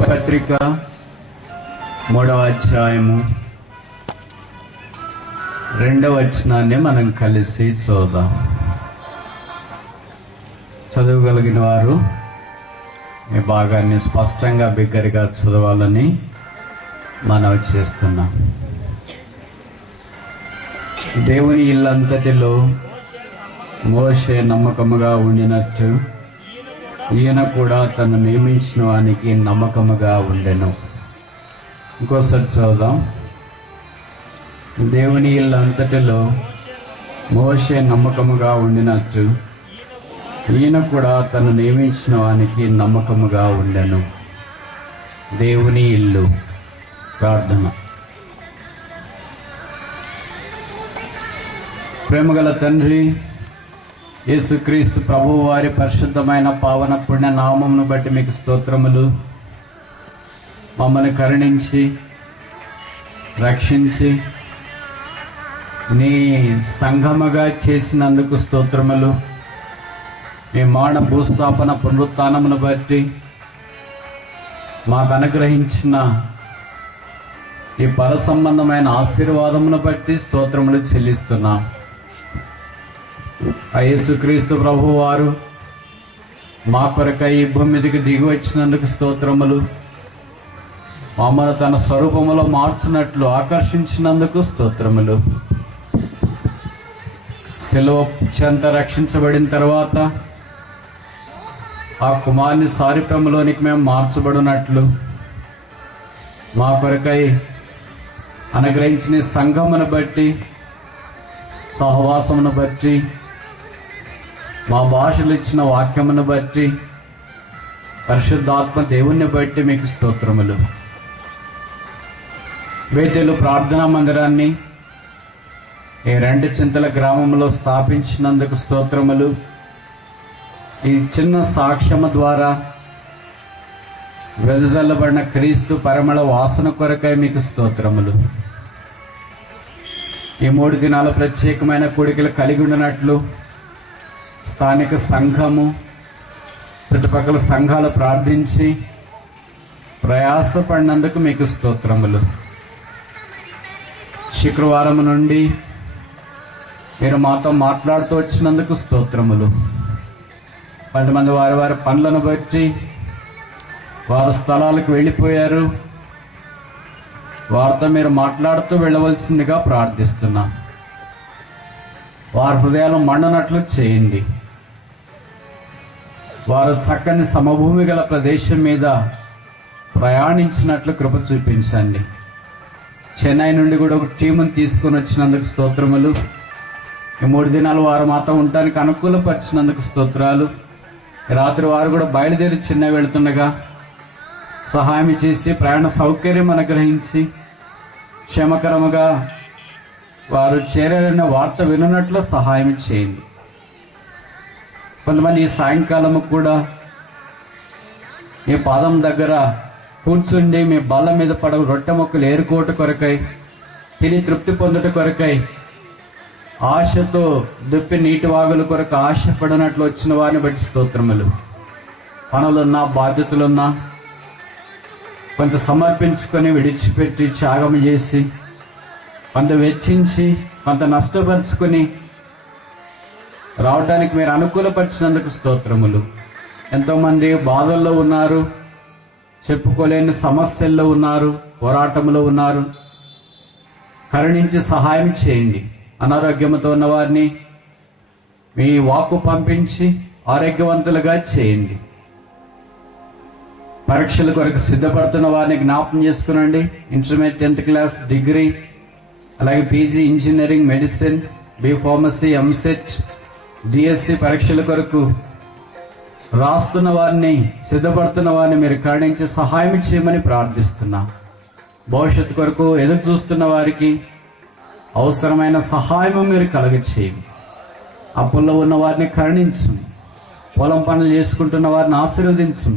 పత్రిక 3వ అధ్యాయము 2వ వచనాన్ని మనం కలిసి చూద్దాం. చదవగలిగిన వారు ఈ భాగాన్ని స్పష్టంగా బిగ్గరగా చదవాలని మనవి చేస్తున్నాం. దేవుని ఇల్లంతటిలో మోషే నమ్మకముగా ఉండినట్టు ఈయన కూడా తను నియమించిన వానికి నమ్మకముగా ఉండెను. ఇంకోసారి చదువుదాం. దేవుని ఇల్లంతటిలో మోషే నమ్మకముగా ఉండినట్టు ఈయన కూడా తను నియమించిన వానికి నమ్మకముగా ఉండెను. దేవుని ఇల్లు. ప్రార్థన. ప్రేమగల తండ్రి యేసుక్రీస్తు ప్రభువు వారి పరిశుద్ధమైన పావన పుణ్య నామమును బట్టి మీకు స్తోత్రములు. మమ్మల్ని కరుణించి రక్షించి నీ సంఘముగా చేసినందుకు స్తోత్రములు. మీ మాన భూస్థాపన పునరుత్థానమును బట్టి మాకు అనుగ్రహించిన ఈ పర సంబంధమైన ఆశీర్వాదమును బట్టి స్తోత్రములు చెల్లిస్తున్నాం. యేసుక్రీస్తు ప్రభువు వారు మా కొరకై ఈ భూమి మీదకి దిగి వచ్చినందుకు స్తోత్రములు. మమ్మల్ని తన స్వరూపములో మార్చినట్లు ఆకర్షించినందుకు స్తోత్రములు. శిలువ చెంత రక్షించబడిన తర్వాత ఆ కుమారుని సారూప్యములోనికి మేము మార్చబడినట్లు మా కొరకై అనుగ్రహించిన సంఘమును బట్టి సహవాసమును బట్టి మా భాషలు ఇచ్చిన వాక్యమును బట్టి పరిశుద్ధాత్మ దేవుణ్ణి బట్టి మీకు స్తోత్రములు. బేతేలు ప్రార్థనా మందిరాన్ని ఈ రెండుచింతల గ్రామంలో స్థాపించినందుకు స్తోత్రములు. ఈ చిన్న సాక్ష్యము ద్వారా వెదజల్లబడిన క్రీస్తు పరిమళ వాసన కొరకై మీకు స్తోత్రములు. ఈ 3 దినాల ప్రత్యేకమైన కోడికలు కలిగి ఉండినట్లు స్థానిక సంఘము చుట్టుపక్కల సంఘాలు ప్రార్థించి ప్రయాసపడినందుకు మీకు స్తోత్రములు. శుక్రవారం నుండి మీరు మాతో మాట్లాడుతూ వచ్చినందుకు స్తోత్రములు. కొంతమంది వారి వారి పనులను బట్టి వారి స్థలాలకు వెళ్ళిపోయారు. వారితో మీరు మాట్లాడుతూ వెళ్ళవలసిందిగా ప్రార్థిస్తున్నాం. వారి హృదయాలు మండనట్లు చేయండి. వారు చక్కని సమభూమి గల ప్రదేశం మీద ప్రయాణించినట్లు కృప చూపించండి. చెన్నై నుండి కూడా ఒక టీముని తీసుకొని వచ్చినందుకు స్తోత్రములు. ఈ 3 దినాలు వారు మాతో ఉండటానికి అనుకూలపరిచినందుకు స్తోత్రాలు. రాత్రి వారు కూడా బయలుదేరి చెన్నై వెళుతుండగా సహాయం చేసి ప్రయాణ సౌకర్యం అనుగ్రహించి క్షేమకరముగా వారు చేరాలన్న వార్త వినున్నట్లు సహాయం చేయండి. కొంతమంది ఈ సాయంకాలము కూడా మీ పాదం దగ్గర కూర్చుండి మీ బల్ల మీద పడవ రొట్టె మొక్కలు ఏరుకోట కొరకై తిని తృప్తి పొందుట కొరకై ఆశతో దుప్పి నీటి వాగుల కొరకు ఆశపడినట్లు వచ్చిన వారిని బట్టి స్తోత్రములు. పనులున్నా బాధ్యతలున్నా కొంత సమర్పించుకొని విడిచిపెట్టి త్యాగం చేసి కొంత వెచ్చించి కొంత నష్టపరుచుకొని రావడానికి మీరు అనుకూలపరిచినందుకు స్తోత్రములు. ఎంతోమంది బాధల్లో ఉన్నారు, చెప్పుకోలేని సమస్యల్లో ఉన్నారు, పోరాటంలో ఉన్నారు. కరుణించి సహాయం చేయండి. అనారోగ్యంతో ఉన్న వారిని మీ వాక్కు పంపించి ఆరోగ్యవంతులుగా చేయండి. పరీక్షల కొరకు సిద్ధపడుతున్న వారిని జ్ఞాపకం చేసుకునండి. ఇంటర్మీడియట్ 10th క్లాస్, డిగ్రీ, అలాగే PG, engineering, medicine, B pharmacy, EAMCET, DSC పరీక్షల కొరకు రాస్తున్న వారిని సిద్ధపడుతున్న వారిని మీరు కరుణించి సహాయం చేయమని ప్రార్థిస్తున్నా. భవిష్యత్తు కొరకు ఎదురు చూస్తున్న వారికి అవసరమైన సహాయం మీరు కలగచేయండి. అప్పుల్లో ఉన్న వారిని కరుణించు. పొలం పనులు చేసుకుంటున్న వారిని ఆశీర్వదించు.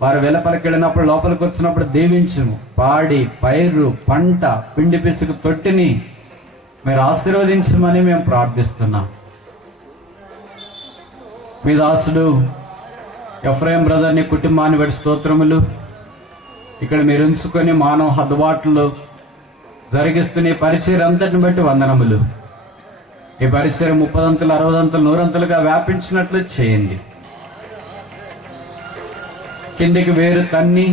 వారు వెలుపలికి వెళ్ళినప్పుడు లోపలికి వచ్చినప్పుడు దీవించుము. పాడి పైరు పంట పిండి పిసుకు తొట్టిని మీరు ఆశీర్వదించమని మేము ప్రార్థిస్తున్నాం. మీ దాసుడు ఎఫ్రాయిం బ్రదర్ని కుటుంబాన్ని బట్టి స్తోత్రములు. ఇక్కడ మీరు ఉంచుకొని మానవ హద్దుబాట్లు జరిగిస్తున్న ఈ పరిచయం అంతటిని బట్టి వందనములు. ఈ పరిచయం 30 60 100 వ్యాపించినట్లు చేయండి. కిందికి వేరు తన్ని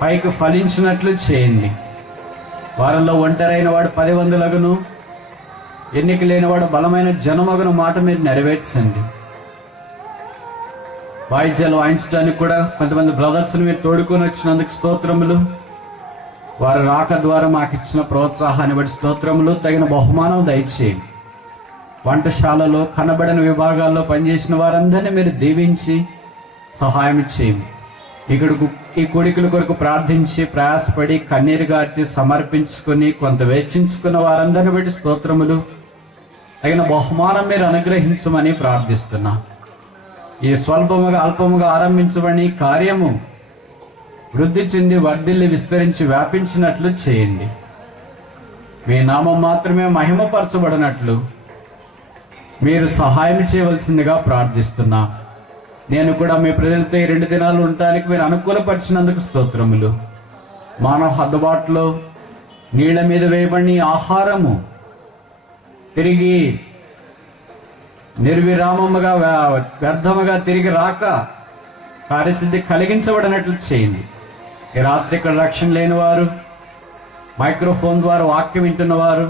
పైకి ఫలించినట్లు చేయండి. వారంలో ఒంటరైన వాడు 10 మందిలగును, ఎన్నిక లేనివాడు బలమైన జనమగును మాట మీరు నెరవేర్చండి. వాయిద్యాలు వాయించడానికి కూడా కొంతమంది బ్రదర్స్ని మీరు తోడుకొని వచ్చినందుకు స్తోత్రములు. వారు రాక ద్వారా మాకు ఇచ్చిన ప్రోత్సాహాన్ని బట్టి స్తోత్రములు. తగిన బహుమానం దయచేయండి. వంటశాలలో కనబడిన విభాగాల్లో పనిచేసిన వారందరినీ మీరు దీవించి సహాయం చేయండి. ఇక్కడ ఈ కోడికల కొరకు ప్రార్థించి ప్రయాసపడి కన్నీరు గార్చి సమర్పించుకుని కొంత వెచ్చించుకున్న వారందరిని బట్టి స్తోత్రములు. తగిన బహుమానం మీరు అనుగ్రహించమని ప్రార్థిస్తున్నా. ఈ స్వల్పముగా అల్పముగా ఆరంభించబడి కార్యము వృద్ధి చెంది వర్ధిల్లి విస్తరించి వ్యాపించినట్లు చేయండి. మీ నామం మాత్రమే మహిమపరచబడినట్లు మీరు సహాయం చేయవలసిందిగా ప్రార్థిస్తున్నా. నేను కూడా మీ ప్రజలతో ఈ 2 దినాలు ఉండటానికి మీరు అనుకూలపరిచినందుకు స్తోత్రములు. మానవ హద్దుబాటులో నీళ్ల మీద వేయబడి ఆహారము తిరిగి నిర్విరామముగా వ్యర్థముగా తిరిగి రాక కార్యసిద్ధి కలిగించబడినట్లు చేయండి. ఈ రాత్రి ఇక్కడ రక్షణ లేని వారు, మైక్రోఫోన్ ద్వారా వాక్యం వింటున్నవారు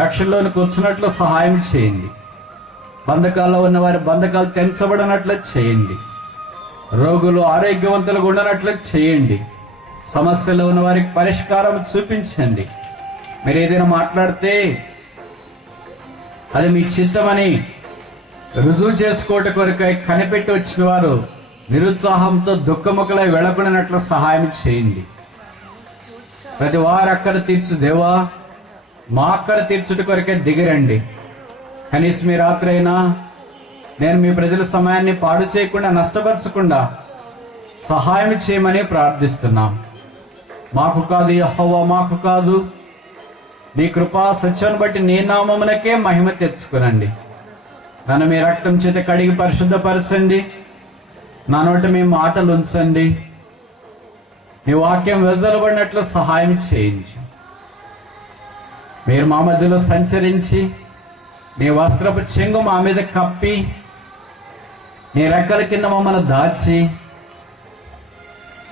రక్షణలోనికి వచ్చినట్లు సహాయం చేయండి. బంధకాల్లో ఉన్న వారి బంధకాలు తెంచబడినట్లు చేయండి. రోగులు ఆరోగ్యవంతులుగా ఉండనట్లు చేయండి. సమస్యలో ఉన్న వారికి పరిష్కారం చూపించండి. మీరు ఏదైనా మాట్లాడితే అది మీ చిత్తమని రుజువు చేసుకోవట కొరకై కనిపెట్టి వచ్చిన వారు నిరుత్సాహంతో దుఃఖముఖలై వెళ్ళకున్నట్లు సహాయం చేయండి. ప్రతి వారు అక్కర తీర్చు దేవా, మా అక్కర తీర్చుట కొరకే దిగిరండి. కనీసం మీ రాత్రి అయినా నేను మీ ప్రజల సమయాన్ని పాడు చేయకుండా నష్టపరచకుండా సహాయం చేయమని ప్రార్థిస్తున్నాం. మాకు కాదు యెహోవా, మాకు కాదు, నీ కృపా సత్యాన్ని బట్టి నీ నామమునకే మహిమ తెచ్చుకునండి. నన్ను మీ రక్తం చేత కడిగి పరిశుద్ధపరచండి. నా నోట మీ మాటలు ఉంచండి. నీ వాక్యం వెజలబడినట్లు సహాయం చేయించి మీరు మా మధ్యలో సంచరించి నీ వస్త్రపు చెంగు మా మీద కప్పి నీ రెక్కల కింద మమ్మల్ని దాచి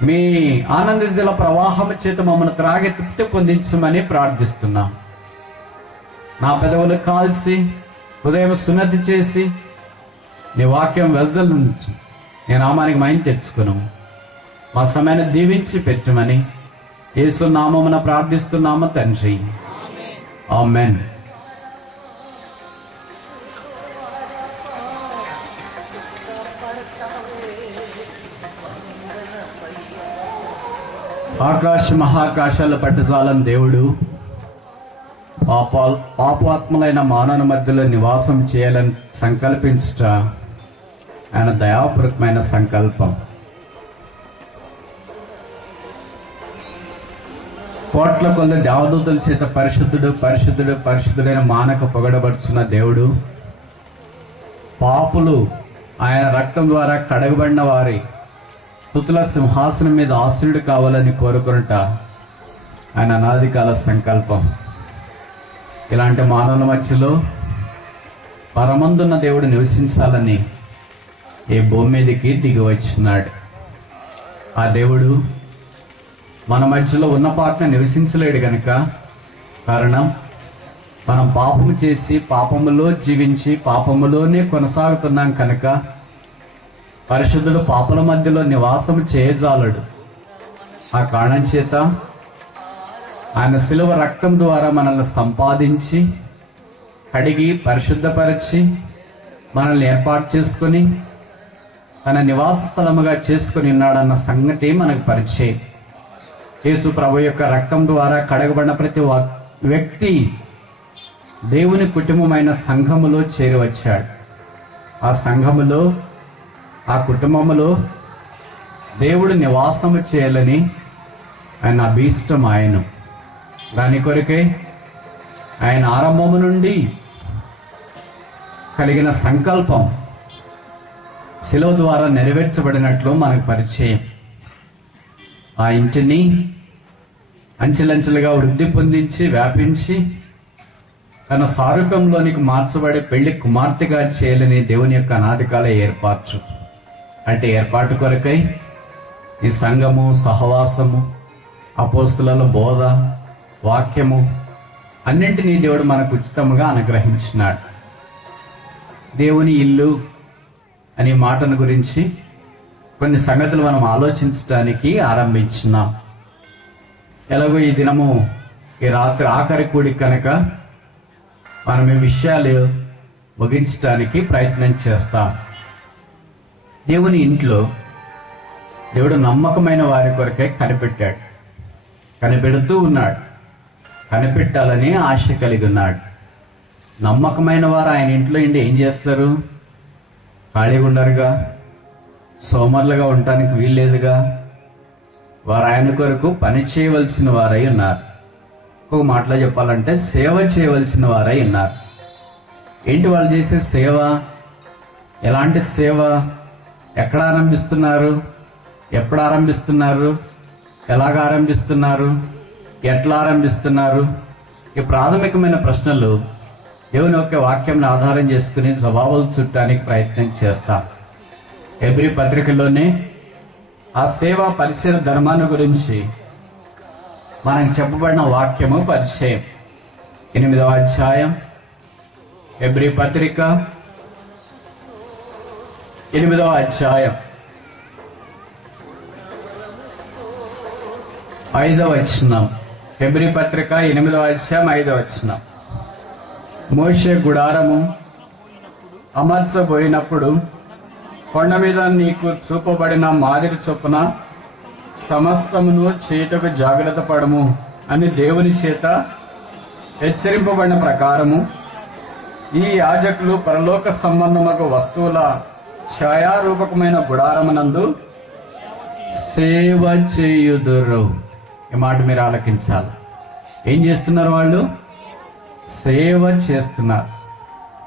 మీ ఆనంద జల ప్రవాహం చేత మమ్మల్ని త్రాగి తృప్తి పొందించమని ప్రార్థిస్తున్నాం. నా పెదవులు కాల్చి హృదయం సున్నతి చేసి నీ వాక్యం వెజలు ఉంచు. నీ నామానికి మహిమ తెచ్చుకును. మా సమయాన్ని దీవించి పెట్టమని యేసు నామమున ప్రార్థిస్తున్నాము తండ్రి. ఆమేన్. ఆకాశ మహాకాశాల పట్టుజాలని దేవుడు పాపాత్ములైన మానవుని మధ్యలో నివాసం చేయాలని సంకల్పించుట ఆయన దయాపూర్వకమైన సంకల్పం. కోట్ల కొద్ది దేవదూతల చేత పరిశుద్ధుడు పరిశుద్ధుడు పరిశుద్ధుడైన మానక పొగడబడుచున్న దేవుడు పాపులు ఆయన రక్తం ద్వారా కడగబడిన వారి స్తుతుల సింహాసనం మీద ఆశ్రయుడు కావాలని కోరుకున్నట ఆయన అనాది కాల సంకల్పం. ఇలాంటి మానవుల మధ్యలో పరమందున్న దేవుడు నివసించాలని ఈ భూమి మీదకి దిగి వచ్చినాడు. ఆ దేవుడు మన మధ్యలో ఉన్న పాటను నివసించలేడు గనుక, కారణం మనం పాపము చేసి పాపములో జీవించి పాపములోనే కొనసాగుతున్నాం కనుక పరిశుద్ధుడు పాపల మధ్యలో నివాసం చేయజాలడు. ఆ కారణం చేత ఆయన శిలువ రక్తం ద్వారా మనల్ని సంపాదించి కడిగి పరిశుద్ధపరిచి మనల్ని ఏర్పాటు చేసుకొని తన నివాస స్థలముగా చేసుకుని ఉన్నాడన్న సంగతి మనకు పరిచయం. యేసు ప్రభు యొక్క రక్తం ద్వారా కడగబడిన ప్రతి వ్యక్తి దేవుని కుటుంబమైన సంఘములో చేరి వచ్చాడు. ఆ సంఘములో ఆ కుటుంబములో దేవుడు నివాసము చేయాలని ఆయన అభీష్టం. ఆయన దాని కొరకే ఆయన ఆరంభము నుండి కలిగిన సంకల్పం శిలువ ద్వారా నెరవేర్చబడినట్లు మనకు పరిచయం. ఆ ఇంటిని అంచెలంచెలుగా వృద్ధి పొందించి వ్యాపించి తన సారూప్యంలోనికి మార్చబడే పెళ్లి కుమార్తెగా చేయాలని దేవుని యొక్క అనాదికాల ఏర్పాటు. అంటే ఏర్పాటు కొరకై ఈ సంఘము, సహవాసము, అపోస్తుల బోధ, వాక్యము అన్నింటినీ దేవుడు మనకు ఉచితముగా అనుగ్రహించినాడు. దేవుని ఇల్లు అనే మాటను గురించి కొన్ని సంగతులు మనం ఆలోచించడానికి ఆరంభించున్నాం. ఎలాగో ఈ దినము, ఈ రాత్రి ఆఖరి కూడి కనుక మనం ఈ విషయాలు ముగించడానికి ప్రయత్నం చేస్తాం. దేవుని ఇంట్లో దేవుడు నమ్మకమైన వారి కొరకై కనిపెట్టాడు, కనిపెడుతూ ఉన్నాడు, కనిపెట్టాలని ఆశ కలిగి ఉన్నాడు. నమ్మకమైన వారు ఆయన ఇంట్లో ఉండి ఏం చేస్తారు? ఖాళీగా ఉండరుగా, సోమరులుగా ఉండటానికి వీల్లేదుగా. వారు ఆయన కొరకు పని చేయవలసిన వారై ఉన్నారు. ఒక మాటలో చెప్పాలంటే సేవ చేయవలసిన వారై ఉన్నారు. ఏంటి వాళ్ళు చేసే సేవ? ఎలాంటి సేవ? ఎక్కడ ఆరంభిస్తున్నారు? ఎప్పుడు ఆరంభిస్తున్నారు? ఎలాగ ఆరంభిస్తున్నారు? ఎట్లా ఆరంభిస్తున్నారు? ఈ ప్రాథమికమైన ప్రశ్నలు దేవుని యొక్క వాక్యంని ఆధారం చేసుకుని జవాబులు చుట్టానికి ప్రయత్నం చేస్తాం. హెబ్రీ పత్రికలోనే ఆ సేవా పరిచయ ధర్మాన్ని గురించి మనం చెప్పబడిన వాక్యము పరిచయం. 8వ అధ్యాయం హెబ్రీ పత్రిక 8వ అధ్యాయం 5వ వచనం. హెబ్రీ పత్రిక 8వ అధ్యాయం 5వ వచనం. మోషే గుడారము అమర్చబోయినప్పుడు కొండ మీద నీకు చూపబడిన మాదిరి చొప్పున సమస్తమును చేయుటకు జాగ్రత్త పడము అని దేవుని చేత హెచ్చరింపబడిన ప్రకారము ఈ యాజకులు పరలోక సంబంధముకు వస్తువుల ఛాయారూపకమైన గుడారమునందు సేవ చేయుదురు. ఈ మాట మీరు ఆలకించాలి. ఏం చేస్తున్నారు వాళ్ళు? సేవ చేస్తున్నారు.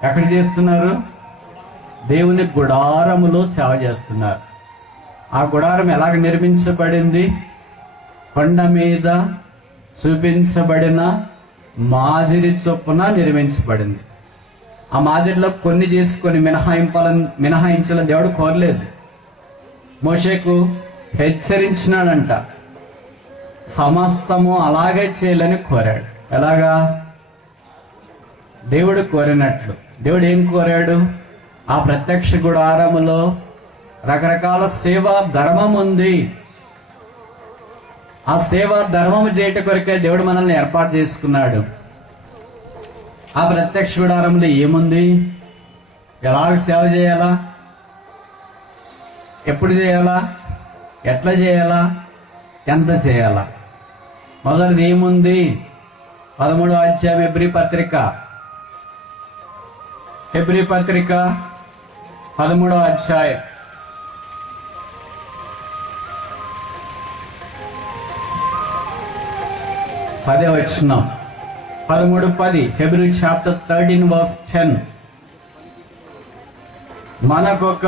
ఎక్కడ చేస్తున్నారు? దేవుని గుడారములో సేవ చేస్తున్నారు. ఆ గుడారం ఎలాగ నిర్మించబడింది? కొండ మీద చూపించబడిన మాదిరి చొప్పున నిర్మించబడింది. ఆ మాదిరిలో కొన్ని చేసుకొని మినహాయించాలని దేవుడు కోరలేదు. మోషేకు హెచ్చరించినాడంట, సమస్తము అలాగే చేయాలని కోరాడు. ఎలాగా? దేవుడు కోరినట్లు. దేవుడు ఏం కోరాడు? ఆ ప్రత్యక్ష గుడారములో రకరకాల సేవా ధర్మం ఉంది. ఆ సేవా ధర్మము చేయట కొరకే దేవుడు మనల్ని ఏర్పాటు చేసుకున్నాడు. ఆ ప్రత్యక్ష గుడారంలో ఏముంది? ఎలాగ సేవ చేయాలా? ఎప్పుడు చేయాలా? ఎట్లా చేయాలా? ఎంత చేయాలా? మొదటిది ఏముంది? 13వ అధ్యాయం హెబ్రీ పత్రిక 13వ అధ్యాయం 10వ వచనం. 13:10. Hebrew chapter 13 verse 10. మనకొక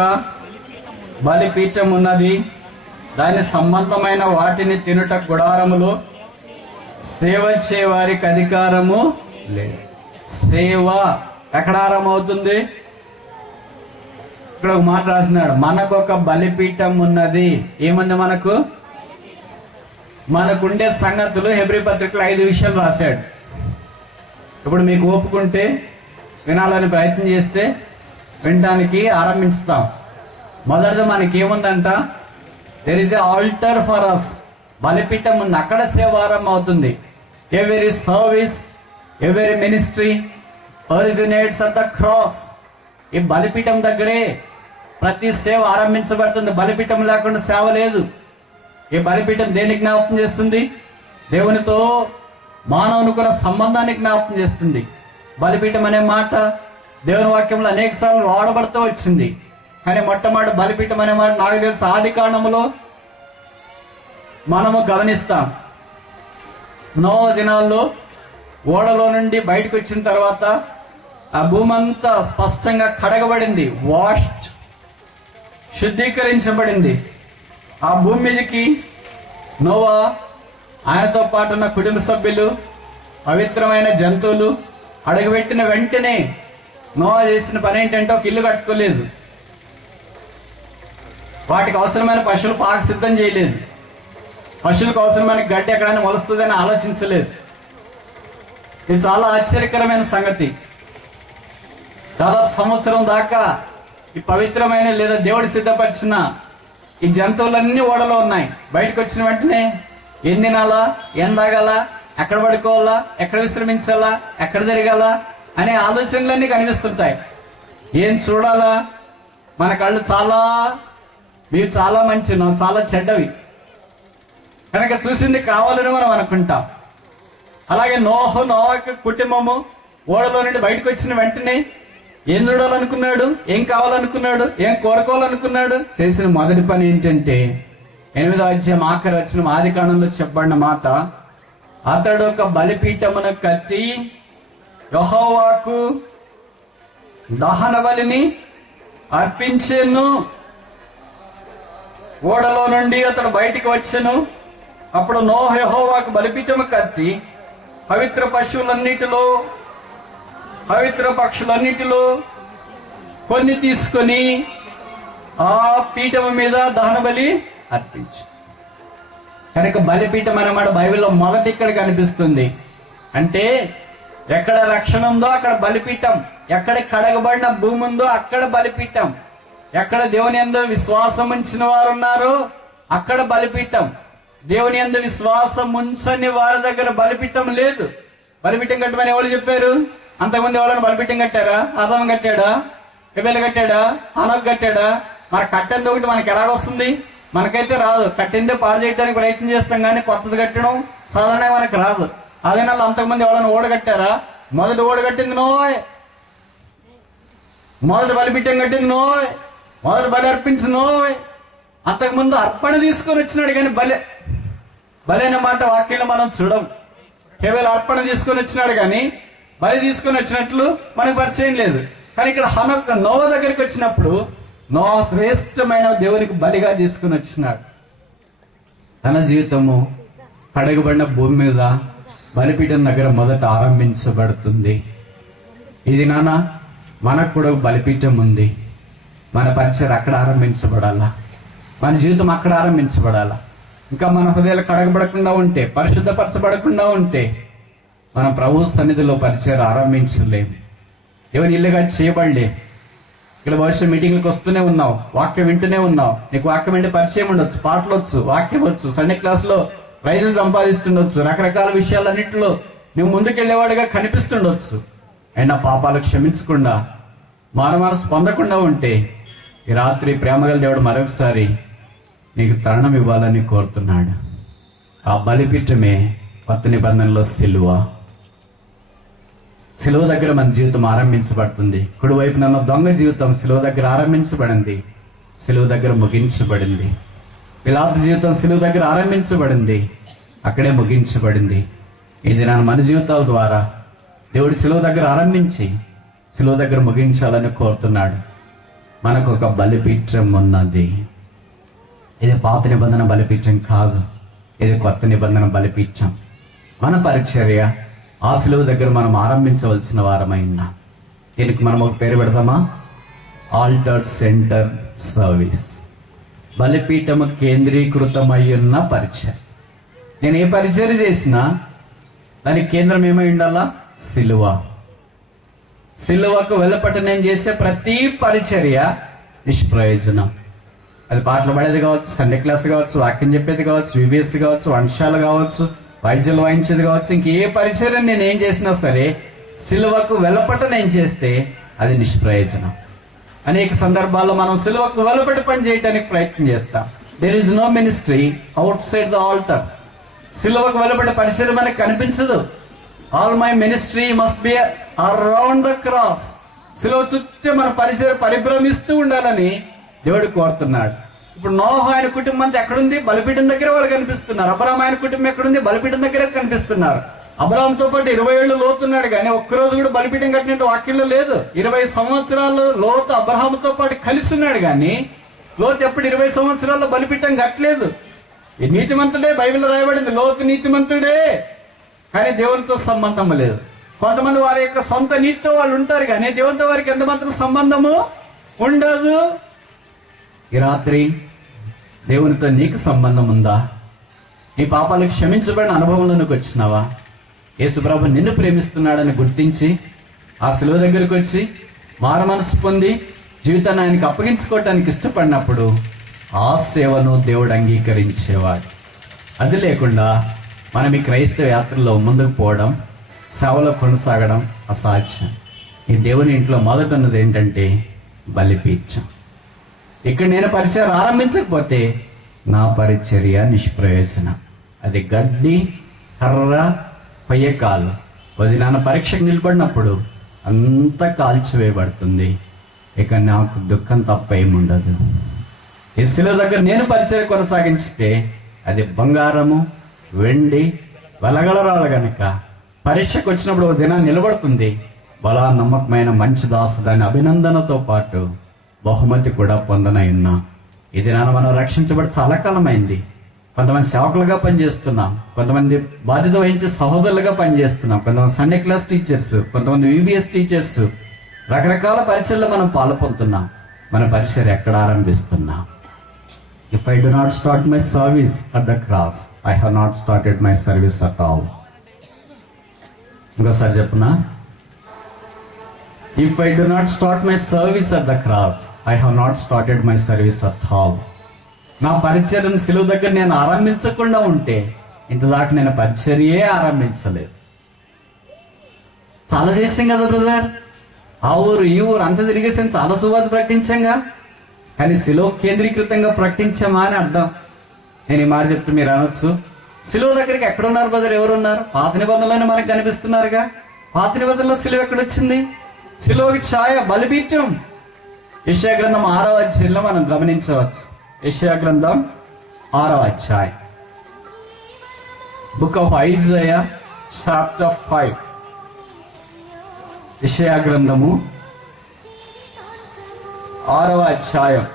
బలిపీఠం ఉన్నది, దాని సంబంధమైన వాటిని తినుట గుడారములో సేవ చేయవారికి అధికారము లేదు. సేవ ఎక్కడ ఆరంభమవుతుంది? ఇక్కడ ఒక మాట రాసినాడు, మనకొక బలిపీఠం ఉన్నది. ఏముంది మనకు? మనకుండే సంగతులు హెబ్రీ పత్రికలో 5 విషయాలు రాశాడు. ఇప్పుడు మీకు ఓపుకుంటే వినాలని ప్రయత్నం చేస్తే వినడానికి ఆరంభిస్తాం. మొదటిది మనకి ఏముందంట? There is a altar for us. బలిపీఠం ఉంది, అక్కడ సేవ ఆరంభం అవుతుంది. Every service, every ministry originates at the cross. ఈ బలిపీఠం దగ్గరే ప్రతి సేవ ఆరంభించబడుతుంది. బలిపీఠం లేకుండా సేవ లేదు. ఈ బలిపీఠం దేనికి జ్ఞాపకం చేస్తుంది? దేవునితో మానవునికున్న సంబంధాన్ని జ్ఞాపకం చేస్తుంది. బలిపీఠం అనే మాట దేవుని వాక్యంలో అనేక సార్లు వాడబడుతూ వచ్చింది. కానీ మొట్టమొదటి బలిపీఠం అనే మాట నాకు తెలుసు ఆది కాండములో మనము గమనిస్తాం. నోవహు దినాల్లో ఓడలో నుండి బయటకు వచ్చిన తర్వాత ఆ భూమి అంతా స్పష్టంగా కడగబడింది, వాష్డ్, శుద్ధీకరించబడింది. ఆ భూమి మీదకి నోవా, ఆయనతో పాటు ఉన్న కుటుంబ సభ్యులు, పవిత్రమైన జంతువులు అడుగుపెట్టిన వెంటనే నోవా చేసిన పని ఏంటంటే ఒక ఇల్లు కట్టుకోలేదు. వాటికి అవసరమైన పశువులు పాక సిద్ధం చేయలేదు. పశువులకు అవసరమైన గడ్డి ఎక్కడైనా మొలుస్తుందని ఆలోచించలేదు. ఇది చాలా ఆశ్చర్యకరమైన సంగతి. దాదాపు సంవత్సరం దాకా ఈ పవిత్రమైన లేదా దేవుడు సిద్ధపరిచిన ఈ జంతువులన్నీ ఓడలో ఉన్నాయి. బయటకు వచ్చిన వెంటనే ఏం తినాలా, ఏం తాగాలా, ఎక్కడ పడుకోవాలా, ఎక్కడ విశ్రమించాలా, ఎక్కడ తిరగాలా అనే ఆలోచనలన్నీ కనిపిస్తుంటాయి. ఏం చూడాలా, మన కళ్ళు మీరు చాలా మంచి, చాలా చెడ్డవి కనుక చూసింది కావాలని మనం అనుకుంటాం. అలాగే నోవా కుటుంబము ఓడలో నుండి బయటకు వచ్చిన వెంటనే ఏం చూడాలనుకున్నాడు, ఏం కావాలనుకున్నాడు, ఏం కోరుకోవాలనుకున్నాడు? చేసిన మొదటి పని ఏంటంటే 8వ అధ్యాయం ఆఖరి వచనం ఆదికాండంలో చెప్పబడిన మాట, అతడు ఒక బలిపీఠమును కట్టి యెహోవాకు దహన బలిని అర్పించెను. ఓడలో నుండి అతడు బయటికి వచ్చెను. అప్పుడు నోహ యెహోవాకు బలిపీఠము కట్టి పవిత్ర పక్షులన్నిటిలో కొన్ని తీసుకొని ఆ పీఠము మీద దహన బలి అర్పించు. కనుక బలిపీఠం అన్నమాట బైబిల్లో మొదటి ఇక్కడ కనిపిస్తుంది. అంటే ఎక్కడ రక్షణ ఉందో అక్కడ బలిపీఠం, ఎక్కడ కడగబడిన భూమి ఉందో అక్కడ బలిపీఠం, ఎక్కడ దేవుని యందు విశ్వాసం ఉంచిన వారు ఉన్నారో అక్కడ బలిపీఠం. దేవుని యందు విశ్వాసం ఉంచని వారి దగ్గర బలిపీఠం లేదు. బలిపీఠం కట్టమని ఎవరు చెప్పారు? అంతకుముందు ఎవరైనా బలిపీఠం కట్టారా? ఆదాము కట్టాడా? హెబెలు కట్టాడా? హనోకు కట్టాడా? మరి కట్టేది ఒకటి మనకి ఎలాగొస్తుంది? మనకైతే రాదు. కట్టిందే పాడు చేయడానికి ప్రయత్నం చేస్తాం కానీ కొత్తది కట్టడం సాధారణంగా మనకు రాదు. అదే నెల అంతకుముందు ఎవరైనా ఓడ కట్టారా? మొదటి ఓడ కట్టింది నోయ్, మొదటి బలిపీఠం కట్టింది నోయ్, మొదటి బలి అర్పించింది నోయ్. అంతకుముందు అర్పణ తీసుకొని వచ్చినాడు కానీ బలి అనే మాట వాక్యంలో మనం చూడం. హెబెలు అర్పణ తీసుకొని వచ్చినాడు కానీ బలి తీసుకొని వచ్చినట్లు మనకు పరిచయం లేదు. కానీ ఇక్కడ నోవా దగ్గరికి వచ్చినప్పుడు నోవా శ్రేష్టమైన దేవునికి బలిగా తీసుకుని వచ్చినాడు. తన జీవితము కడగబడిన భూమి మీద బలిపీఠం దగ్గర మొదట ఆరంభించబడుతుంది. ఇది నాన్న మనకు కూడా బలిపీఠం ఉంది. మన పరిచయం అక్కడ ఆరంభించబడాలా, మన జీవితం అక్కడ ఆరంభించబడాలా. ఇంకా మన హృదయాలు కడగబడకుండా ఉంటే, పరిశుద్ధపరచబడకుండా ఉంటే మనం ప్రభు సన్నిధిలో పరిచయం ఆరంభించలేము. ఎవరి ఇల్లుగా చేయబడలేం. ఇక్కడ బహుశా మీటింగ్లకు వస్తూనే ఉన్నావు, వాక్యం వింటూనే ఉన్నావు. నీకు వాక్యం అంటే పరిచయం ఉండొచ్చు, పాటలు వచ్చు, వాక్యం వచ్చు, సండే క్లాస్లో ప్రైజులు సంపాదిస్తుండొచ్చు, రకరకాల విషయాలన్నింటిలో నువ్వు ముందుకెళ్లేవాడిగా కనిపిస్తుండొచ్చు. అయినా పాపాలు క్షమించకుండా మారుమనసు పొందకుండా ఉంటే ఈ రాత్రి ప్రేమగల దేవుడు మరొకసారి నీకు తరుణం ఇవ్వాలని కోరుతున్నాడు. ఆ బలిపీఠమే కొత్త నిబంధనలో సిలువ. సిలువ దగ్గర మన జీవితం ఆరంభించబడుతుంది. కుడివైపు నన్న దొంగ జీవితం సిలువ దగ్గర ఆరంభించబడింది, సిలువ దగ్గర ముగించబడింది. పిలాతు జీవితం సిలువ దగ్గర ఆరంభించబడింది, అక్కడే ముగించబడింది. ఇది మన జీవితాల ద్వారా దేవుడి సిలువ దగ్గర ఆరంభించి సిలువ దగ్గర ముగించాలని కోరుతున్నాడు. మనకు ఒక బలిపీఠం ఉన్నది. ఇది పాత నిబంధన బలిపీఠం కాదు, ఇది కొత్త నిబంధన బలిపీఠం. మన పరిచర్య ఆ సిలువ దగ్గర మనం ఆరంభించవలసిన వారమైనా దీనికి మనం ఒక పేరు పెడతామా? Alter centre service. బలిపీఠము కేంద్రీకృతమై ఉన్న పరిచర్య. నేను ఏ పరిచర్య చేసినా దానికి కేంద్రం ఏమై ఉండాలా? సిలువ. సిలువకు వెలుపట నేను చేసే ప్రతి పరిచర్య నిష్ప్రయోజనం. అది పాటలు పడేది కావచ్చు, సండే క్లాస్ కావచ్చు, వాక్యం చెప్పేది కావచ్చు, విబిఎస్సి కావచ్చు, వంశాలు కావచ్చు, వైద్యులు వాయించేది కావచ్చు, ఇంకే పరిచర్య నేను ఏం చేసినా సరే సిలువకు వెలుపట నేను చేస్తే అది నిష్ప్రయోజనం. అనేక సందర్భాల్లో మనం సిలువకు వెలుపట పని చేయడానికి ప్రయత్నం చేస్తాం. There is no ministry outside the altar. సిలువకు వెలుపట పరిచర్య మనకు కనిపించదు. All my ministry must be around the cross. సిలువ చుట్టూ మన పరిచర్య పరిభ్రమిస్తూ ఉండాలని దేవుడు కోరుతున్నాడు. ఇప్పుడు నోహ ఆయన కుటుంబం అంతా ఎక్కడుంది? బలిపీఠం దగ్గర వాళ్ళు కనిపిస్తున్నారు. అబ్రహాం ఆయన కుటుంబం ఎక్కడుంది? బలిపీఠం దగ్గర కనిపిస్తున్నారు. అబ్రహాంతో పాటు 20 ఏళ్ళు లోతున్నాడు కానీ ఒక్కరోజు కూడా బలిపీఠం కట్టినట్టు వాక్యంలో లేదు. 20 సంవత్సరాలు లోతు అబ్రహాంతో పాటు కలిసి ఉన్నాడు కానీ లోతు ఎప్పుడు 20 సంవత్సరాల్లో బలిపీఠం కట్టలేదు. ఈ నీతిమంతుడే, బైబిల్లో రాయబడింది లోతు నీతిమంతుడే, కానీ దేవునితో సంబంధం లేదు. కొంతమంది వారి యొక్క సొంత నీతితో వాళ్ళు ఉంటారు, కానీ దేవునితో వారికి ఎంతమాత్రం సంబంధము ఉండదు. ఈ రాత్రి దేవునితో నీకు సంబంధం ఉందా? నీ పాపాలకు క్షమించబడిన అనుభవంలోనికి వచ్చినావా? యేసుప్రభు నిన్ను ప్రేమిస్తున్నాడని గుర్తించి ఆ శిలువ దగ్గరికి వచ్చి మారు మనసు పొంది జీవితాన్ని ఆయనకు అప్పగించుకోవటానికి ఇష్టపడినప్పుడు ఆ సేవను దేవుడు అంగీకరించేవాడు. అది లేకుండా మనం ఈ క్రైస్తవ యాత్రలో ముందుకు పోవడం, సేవలో కొనసాగడం అసాధ్యం. ఈ దేవుని ఇంట్లో మొదట ఉన్నది ఏంటంటే బలిపీఠం. ఇక్కడ నేను పరిచర్య ఆరంభించకపోతే నా పరిచర్య నిష్ప్రయోజనం. అది గడ్డి, కర్ర, పయ్యకాలు. వదినాన్న పరీక్షకు నిలబడినప్పుడు అంతా కాల్చివేయబడుతుంది. ఇక నాకు దుఃఖం తప్ప ఏముండదు. ఈ శిలువ దగ్గర నేను పరిచర్య కొనసాగించితే అది బంగారము, వెండి, వెలగలరాలు గనక పరీక్షకు వచ్చినప్పుడు ఒక దినాన్ని నిలబడుతుంది. బలా నమ్మకమైన మంచి దాసు దాని అభినందనతో పాటు బహుమతి కూడా పొందనయున్నా. ఈ దినాన మనం రక్షించబడి చాలా కాలమైంది. కొంతమంది సేవకులుగా పనిచేస్తున్నాం, కొంతమంది బాధ్యత వహించే సహోదరులుగా పనిచేస్తున్నాం, కొంతమంది సండే క్లాస్ టీచర్స్, కొంతమంది యూబీఎస్ టీచర్స్, రకరకాల పరిచర్లో మనం పాల్పొందుతున్నాం. మన పరిచర్య ఎక్కడ ఆరంభిస్తున్నాం? If I do not start my service at the cross, I have not started my service at all. ఇంకోసారి చెప్పునా? If I do not start my service at the cross, I have not started my service at all. నా పరిచర్యను శిలువ దగ్గర నేను ఆరంభించకుండా ఉంటే ఇంతదాకా నేను పరిచర్యే ఆరంభించలేదు. చాలా చేసాం కదా బ్రదర్, ఆ ఊరు ఈ ఊరు అంత తిరిగేసాను, చాలా సువార్త ప్రకటించాంగా, కానీ శిలువ కేంద్రీకృతంగా ప్రకటించామా అని అర్థం. నేను ఈ మాట చెప్తే మీరు అనొచ్చు, శిలువ దగ్గరికి ఎక్కడున్నారు బ్రదర్? ఎవరున్నారు? పాత నిబంధనలోనే మనకు కనిపిస్తున్నారుగా. పాత నిబంధనలో శిలువ ఎక్కడొచ్చింది? శిలువకి ఛాయ బలిపీఠం. యెషయా గ్రంథం 6వ అధ్యాయంలో మనం గమనించవచ్చు. యెషయా గ్రంథం 6వ అధ్యాయం, బుక్ ఆఫ్ ఐజయా చాప్టర్ 5. యెషయా గ్రంథము 6వ అధ్యాయం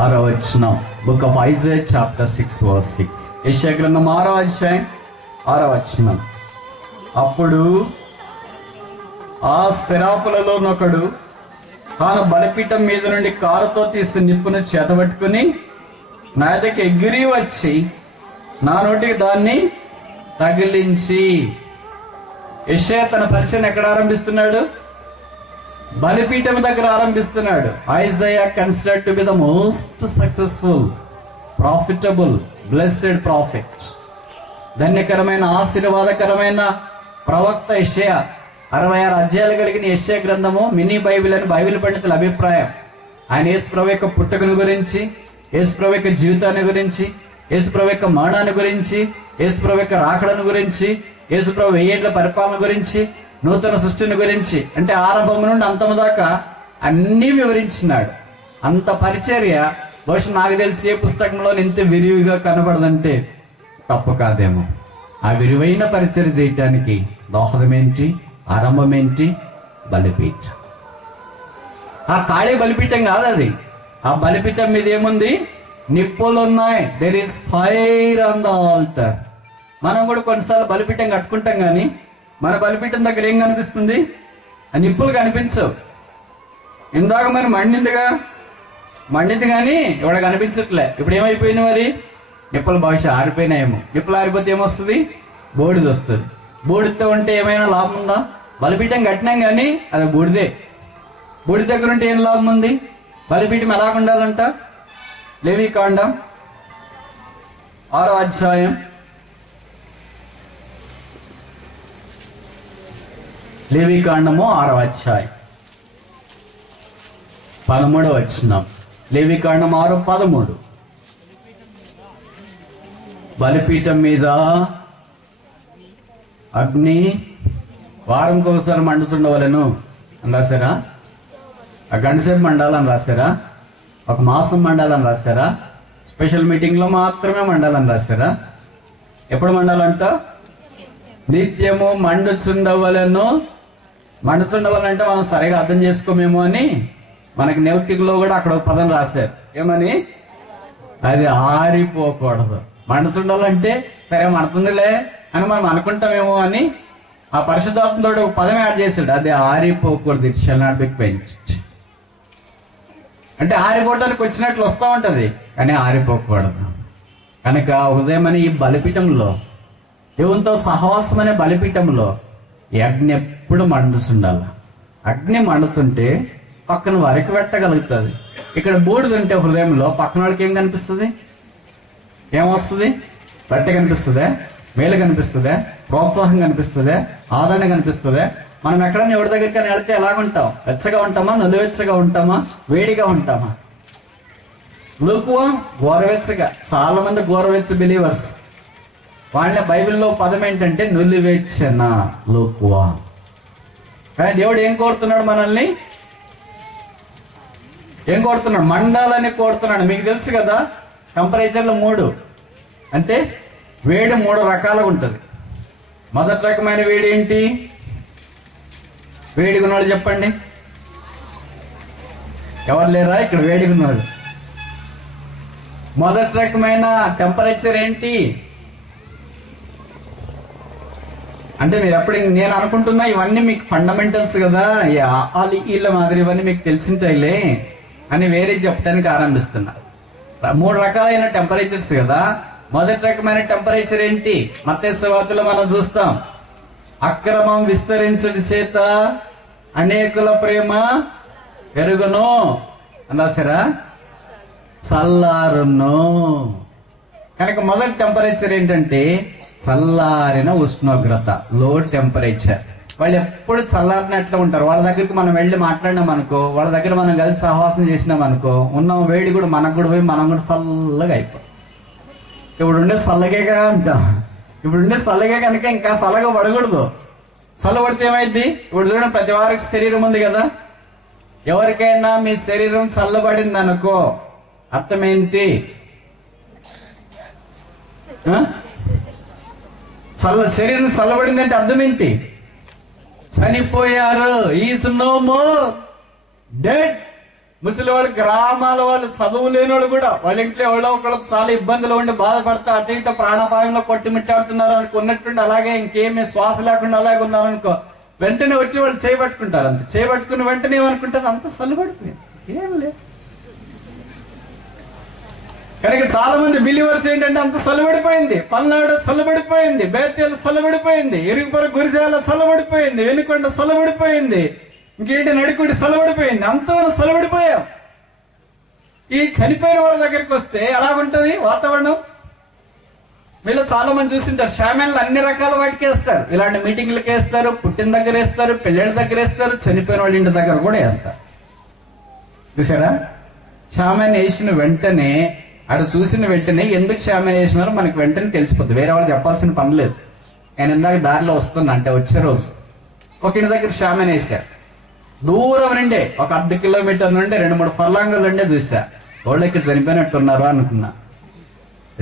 6వ వచనం. Book of Isaiah chapter 6 verse 6. యెషయా గ్రంథం 6వ అధ్యాయం 6వ వచనం. అప్పుడు ఆ శరాపులలోనొకడు తాను బలిపీఠం మీద నుండి కారుతో తీసి నిప్పును చేతబట్టుకుని నా దగ్గరికి ఎగిరి వచ్చి నా నోటికి దాన్ని తగిలించి. యెషయా తన పరిచయం ఎక్కడ ఆరంభిస్తున్నాడు? బలిపీఠం దగ్గర ఆరంభిస్తున్నాడు. Isaiah considered to be the most successful, profitable, blessed prophet. ధన్యకరమైన, ఆశీర్వాదకరమైన ప్రవక్త యెషయా. 66 అధ్యాయాలు కలిగిన యెషయా గ్రంథము మినీ బైబిల్ అని బైబిల్ పండితుల అభిప్రాయం. ఆయన యేసుప్రభు యొక్క పుట్టుకను గురించి, యేసుప్రభు యొక్క జీవితాన్ని గురించి, యేసుప్రభు యొక్క మరణాన్ని గురించి, యేసుప్రభు యొక్క రాకడను గురించి, యేసుప్రభు 1000 ఏళ్ల పరిపాలన గురించి, నూతన సృష్టిని గురించి, అంటే ఆరంభం నుండి అంతము దాకా అన్నీ వివరించినాడు. అంత పరిచర్య బహుశా నాకు తెలిసి ఏ పుస్తకంలో ఇంత విరివిగా కనబడదంటే తప్పు కాదేమో. ఆ విరివైన పరిచర్య చేయటానికి దోహదం ఏంటి? ఆరంభం ఏంటి? బలిపీఠం. ఆ ఖాళీ బలిపీఠం కాదు అది. ఆ బలిపీఠం మీద ఏముంది? నిప్పులు ఉన్నాయి. There is fire on the altar. మనం కూడా కొన్నిసార్లు బలిపీఠం కట్టుకుంటాం, కానీ మన బలిపీఠం దగ్గర ఏం కనిపిస్తుంది? ఆ నిప్పులు కనిపించవు. ఇందాక మరి మండింది కానీ ఇక్కడ కనిపించట్లే. ఇప్పుడు ఏమైపోయింది మరి? నిప్పులు బహుశా ఆరిపోయినాయేమో. నిప్పులు ఆరిపోతే ఏమొస్తుంది? బూడిద వస్తుంది. బూడిదతో ఉంటే ఏమైనా లాభం ఉందా? బలిపీఠం కట్టినాం కానీ అది బూడిదే. బూడిద దగ్గర ఉంటే ఏం లాభం ఉంది? బలిపీఠం ఎలా ఉండాలంట? లేవీకాండం 6వ అధ్యాయం, లేవీకాండము 6వ అధ్యాయం 13వ వచనం. లేవీకాండం 6:13. బలిపీఠం మీద అగ్ని వారంకి ఒకసారి మండుచుండవలను అని రాశారా? ఆ గంటసేపు మండాలని రాశారా? ఒక మాసం మండాలని రాశారా? స్పెషల్ మీటింగ్లో మాత్రమే మండాలని రాశారా? ఎప్పుడు మండాలంట? నిత్యము మండుచుండవలను మండుచుండాలంటే మనం సరిగా అర్థం చేసుకోమేమో అని మనకి నెగటివ్ లో కూడా అక్కడ ఒక పదం రాశారు. ఏమని? అది ఆరిపోకూడదు. మండుచుండాలంటే సరే మండుతుందిలే అని మనం అనుకుంటామేమో అని ఆ పరిశుద్ధాత్మతో ఒక పదం యాడ్ చేశాడు. అది ఆరిపోకూడదు. It shall not be quenched. అంటే ఆరిపోవడానికి వచ్చినట్లు వస్తూ ఉంటది, కానీ ఆరిపోకూడదు. కనుక ఉదయం అని ఈ బలిపీఠంలో, దేవునితో సహవాసం అనే బలిపీఠంలో ఈ అగ్ని ఎప్పుడు మండుతుండాలి. అగ్ని మండుతుంటే పక్కన వారికి పెట్టగలుగుతుంది. ఇక్కడ బూడిదుంటే హృదయంలో పక్కన వాళ్ళకి ఏం కనిపిస్తుంది? ఏమొస్తుంది? బట్ట కనిపిస్తుందే, మేలు కనిపిస్తుందే, ప్రోత్సాహం కనిపిస్తుందే, ఆదరణ కనిపిస్తుందే. మనం ఎక్కడైనా ఎవరి దగ్గరికి వెళితే ఎలాగుంటాం? వెచ్చగా ఉంటామా, నులివెచ్చగా ఉంటామా, వేడిగా ఉంటామా? లూకువామ్, గోరవెచ్చగా. చాలా మంది గోరవెచ్చ బిలీవర్స్. వాళ్ళ బైబిల్లో పదం ఏంటంటే నులివెచ్చన, లూకువామ్. కానీ దేవుడు ఏం కోరుతున్నాడు? మనల్ని ఏం కోరుతున్నాడు? మండాలని కోరుతున్నాడు. మీకు తెలుసు కదా, టెంపరేచర్లు 3 అంటే వేడి 3 రకాలుగా ఉంటుంది. మొదటి రకమైన వేడి ఏంటి? వేడిగా ఉన్నాడు చెప్పండి. ఎవరు లేరా ఇక్కడ వేడిగా ఉన్నాడు? మొదటి రకమైన టెంపరేచర్ ఏంటి అంటే మీరు ఎప్పుడు, నేను అనుకుంటున్నా ఇవన్నీ మీకు ఫండమెంటల్స్ కదా, వీళ్ళ మాదిరి ఇవన్నీ మీకు తెలిసింటాయిలే అని వేరే చెప్పడానికి ఆరంభిస్తున్నా. 3 రకాలైన టెంపరేచర్స్ కదా. మొదటి రకమైన టెంపరేచర్ ఏంటి? మత్తయి సువార్తలో మనం చూస్తాం. అక్రమం విస్తరించుడి చేత అనేకుల ప్రేమ పెరుగును అన్నాసరా, చల్లారును. కనుక మొదటి టెంపరేచర్ ఏంటంటే చల్లారిన ఉష్ణోగ్రత, లో టెంపరేచర్. వాళ్ళు ఎప్పుడు చల్లారినట్లు ఉంటారు. వాళ్ళ దగ్గరికి మనం వెళ్ళి మాట్లాడినాం అనుకో, వాళ్ళ దగ్గర మనం కలిసి సహవాసం చేసినాం అనుకో, ఉన్న వేడి కూడా మనకు కూడా పోయి మనం కూడా చల్లగా అయిపోయి. ఇప్పుడు ఉండే చల్లగేగా అంటాం. ఇప్పుడు ఉండే చల్లగే కనుక ఇంకా చల్లగా పడకూడదు. చల్లబడితే ఏమైంది? ఇప్పుడు చూడండి, ప్రతి వారికి శరీరం ఉంది కదా. ఎవరికైనా మీ శరీరం చల్లబడింది అనుకో, అర్థమేంటి? శరీరం చల్లబడింది అంటే అర్థం ఏంటి? చనిపోయారు. Is no more dead. ముసలి వాళ్ళు, గ్రామాల వాళ్ళు, చదువు లేని వాళ్ళు కూడా వాళ్ళ ఇంట్లో ఎవరో ఒకళ్ళకి చాలా ఇబ్బందులు ఉండి బాధపడతా అటు ఇటు ప్రాణాపాయంలో కొట్టిమిట్టాడుతున్నారు అనుకున్నట్టుండి, అలాగే ఇంకేమీ శ్వాస లేకుండా అలాగే ఉన్నారు అనుకో, వెంటనే వచ్చి వాళ్ళు చేయబట్టుకుంటారు. అంతే చేయబట్టుకుని వెంటనే ఏమనుకుంటారు? అంత చల్లబడిపోయింది, ఏం లేదు. కనుక చాలా మంది బిలీవర్స్ ఏంటంటే అంత చల్లబడిపోయింది, పల్నాడు చల్లబడిపోయింది, బేతేలు చల్లబడిపోయింది, ఇరుగుపొర గురిజాల చల్లబడిపోయింది, వెనుకొండ చల్లబడిపోయింది, ఇంకేంటి నడికుడి చల్లబడిపోయింది, అంతా చల్లబడిపోయాం. ఈ చనిపోయిన వాళ్ళ దగ్గరికి వస్తే ఎలాగుంటది వాతావరణం? వీళ్ళు చాలా మంది చూసింటారు, షామెన్లు అన్ని రకాల వాటికి వేస్తారు. ఇలాంటి మీటింగ్లకి వేస్తారు, పుట్టిన దగ్గర వేస్తారు, పెళ్ళిళ్ళ దగ్గర వేస్తారు, చనిపోయిన వాళ్ళ ఇంటి దగ్గర కూడా వేస్తారు. చూసారా? షామెన్ వేసిన వెంటనే, అటు చూసిన వెంటనే ఎందుకు షామెన్ వేసినారో మనకి వెంటనే తెలిసిపోద్ది. వేరే వాళ్ళు చెప్పాల్సిన పని లేదు. నేను ఇందాక దారిలో వస్తున్నా అంటే వచ్చే రోజు ఒక ఇంటి దగ్గర షామెన్ వేశారు. దూరం నుండే ఒక 1/2 కిలోమీటర్ నుండి 2-3 ఫర్లాంగుల నుండే చూసా. వాళ్ళు ఇక్కడ చనిపోయినట్టున్నారు అనుకున్నా.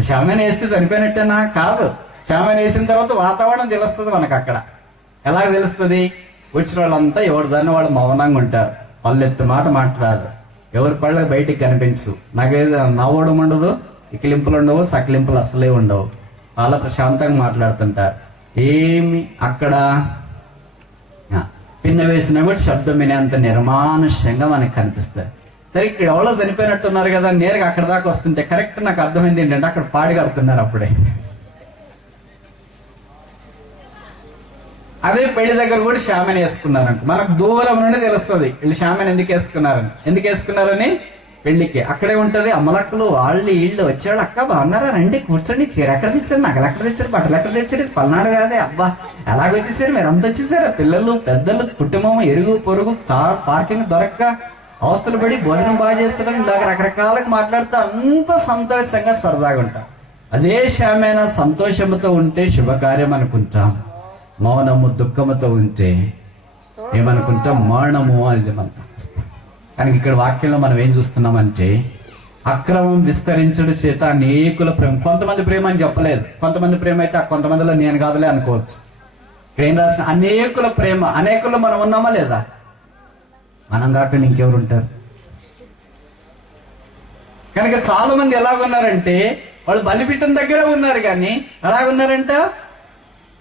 షామెన్ వేస్తే చనిపోయినట్టేనా? కాదు. షామెన్ వేసిన తర్వాత వాతావరణం తెలుస్తుంది మనకు. అక్కడ ఎలాగ తెలుస్తుంది? వచ్చిన వాళ్ళంతా ఎవరిదాన్ని వాళ్ళు మౌనంగా ఉంటారు, వాళ్ళు ఎత్తు మాట మాట్లాడరు, ఎవరి పళ్ళకి బయటికి కనిపించు. నాకేదో నవ్వడం ఉండదు, ఇకిలింపులు ఉండవు, సకిలింపులు అసలే ఉండవు. చాలా ప్రశాంతంగా మాట్లాడుతుంటారు. ఏమి అక్కడ పిన్న వేసినా కూడా శబ్దం వినేంత నిర్మానుష్యంగా మనకు కనిపిస్తుంది. సరే, ఇక్కడ ఎవరో చనిపోయినట్టున్నారు కదా, నేరుగా అక్కడ దాకా వస్తుంటే కరెక్ట్ నాకు అర్థమైంది ఏంటంటే అక్కడ పాడి కడుతున్నారు. అప్పుడే అదే పెళ్లి దగ్గర కూడా షామెన్ వేసుకున్నారంట. మనకు దూరం నుండి తెలుస్తుంది వీళ్ళు షామెన్ ఎందుకు వేసుకున్నారని. ఎందుకు వేసుకున్నారని పెళ్లికి అక్కడే ఉంటది. అమ్మలక్కలు వాళ్ళు వీళ్ళు వచ్చేవాళ్ళు, అక్క బాగున్నారా, రండి కూర్చోండి, చీర ఎక్కడ తెచ్చారు, నగలు ఎక్కడ తెచ్చారు, బట్టలు ఎక్కడ తెచ్చారు, ఇది పల్నాడు కాదే, అబ్బా ఎలాగొచ్చేసారు, మీరు అంత వచ్చేసారా, పిల్లలు పెద్దలు కుటుంబం, ఎరుగు పొరుగు, కార్ పార్కింగ్ దొరక్క అవస్థలు పడి భోజనం బాగా చేస్తారు, ఇలాగ రకరకాలుగా మాట్లాడుతూ అంత సంతోషంగా సరదాగా ఉంటాం. అదే షామేన సంతోషముతో ఉంటే శుభకార్యం అనుకుంటాం, మౌనము దుఃఖముతో ఉంటే ఏమనుకుంటాం? మరణము అనేది మనకు. కానీ ఇక్కడ వాక్యంలో మనం ఏం చూస్తున్నామంటే అక్రమం విస్తరించడం చేత అనేకుల ప్రేమ. కొంతమంది ప్రేమ అని చెప్పలేదు. కొంతమంది ప్రేమ అయితే కొంతమందిలో నేను కాదులే అనుకోవచ్చు. ఇక్కడ ఏం రాసిన అనేకుల ప్రేమ. అనేకులు మనం ఉన్నామా లేదా? మనం కాకుండా ఇంకెవరు ఉంటారు? కనుక చాలా మంది ఎలాగున్నారంటే వాళ్ళు బలిపీఠం దగ్గర ఉన్నారు, కానీ ఎలాగున్నారంట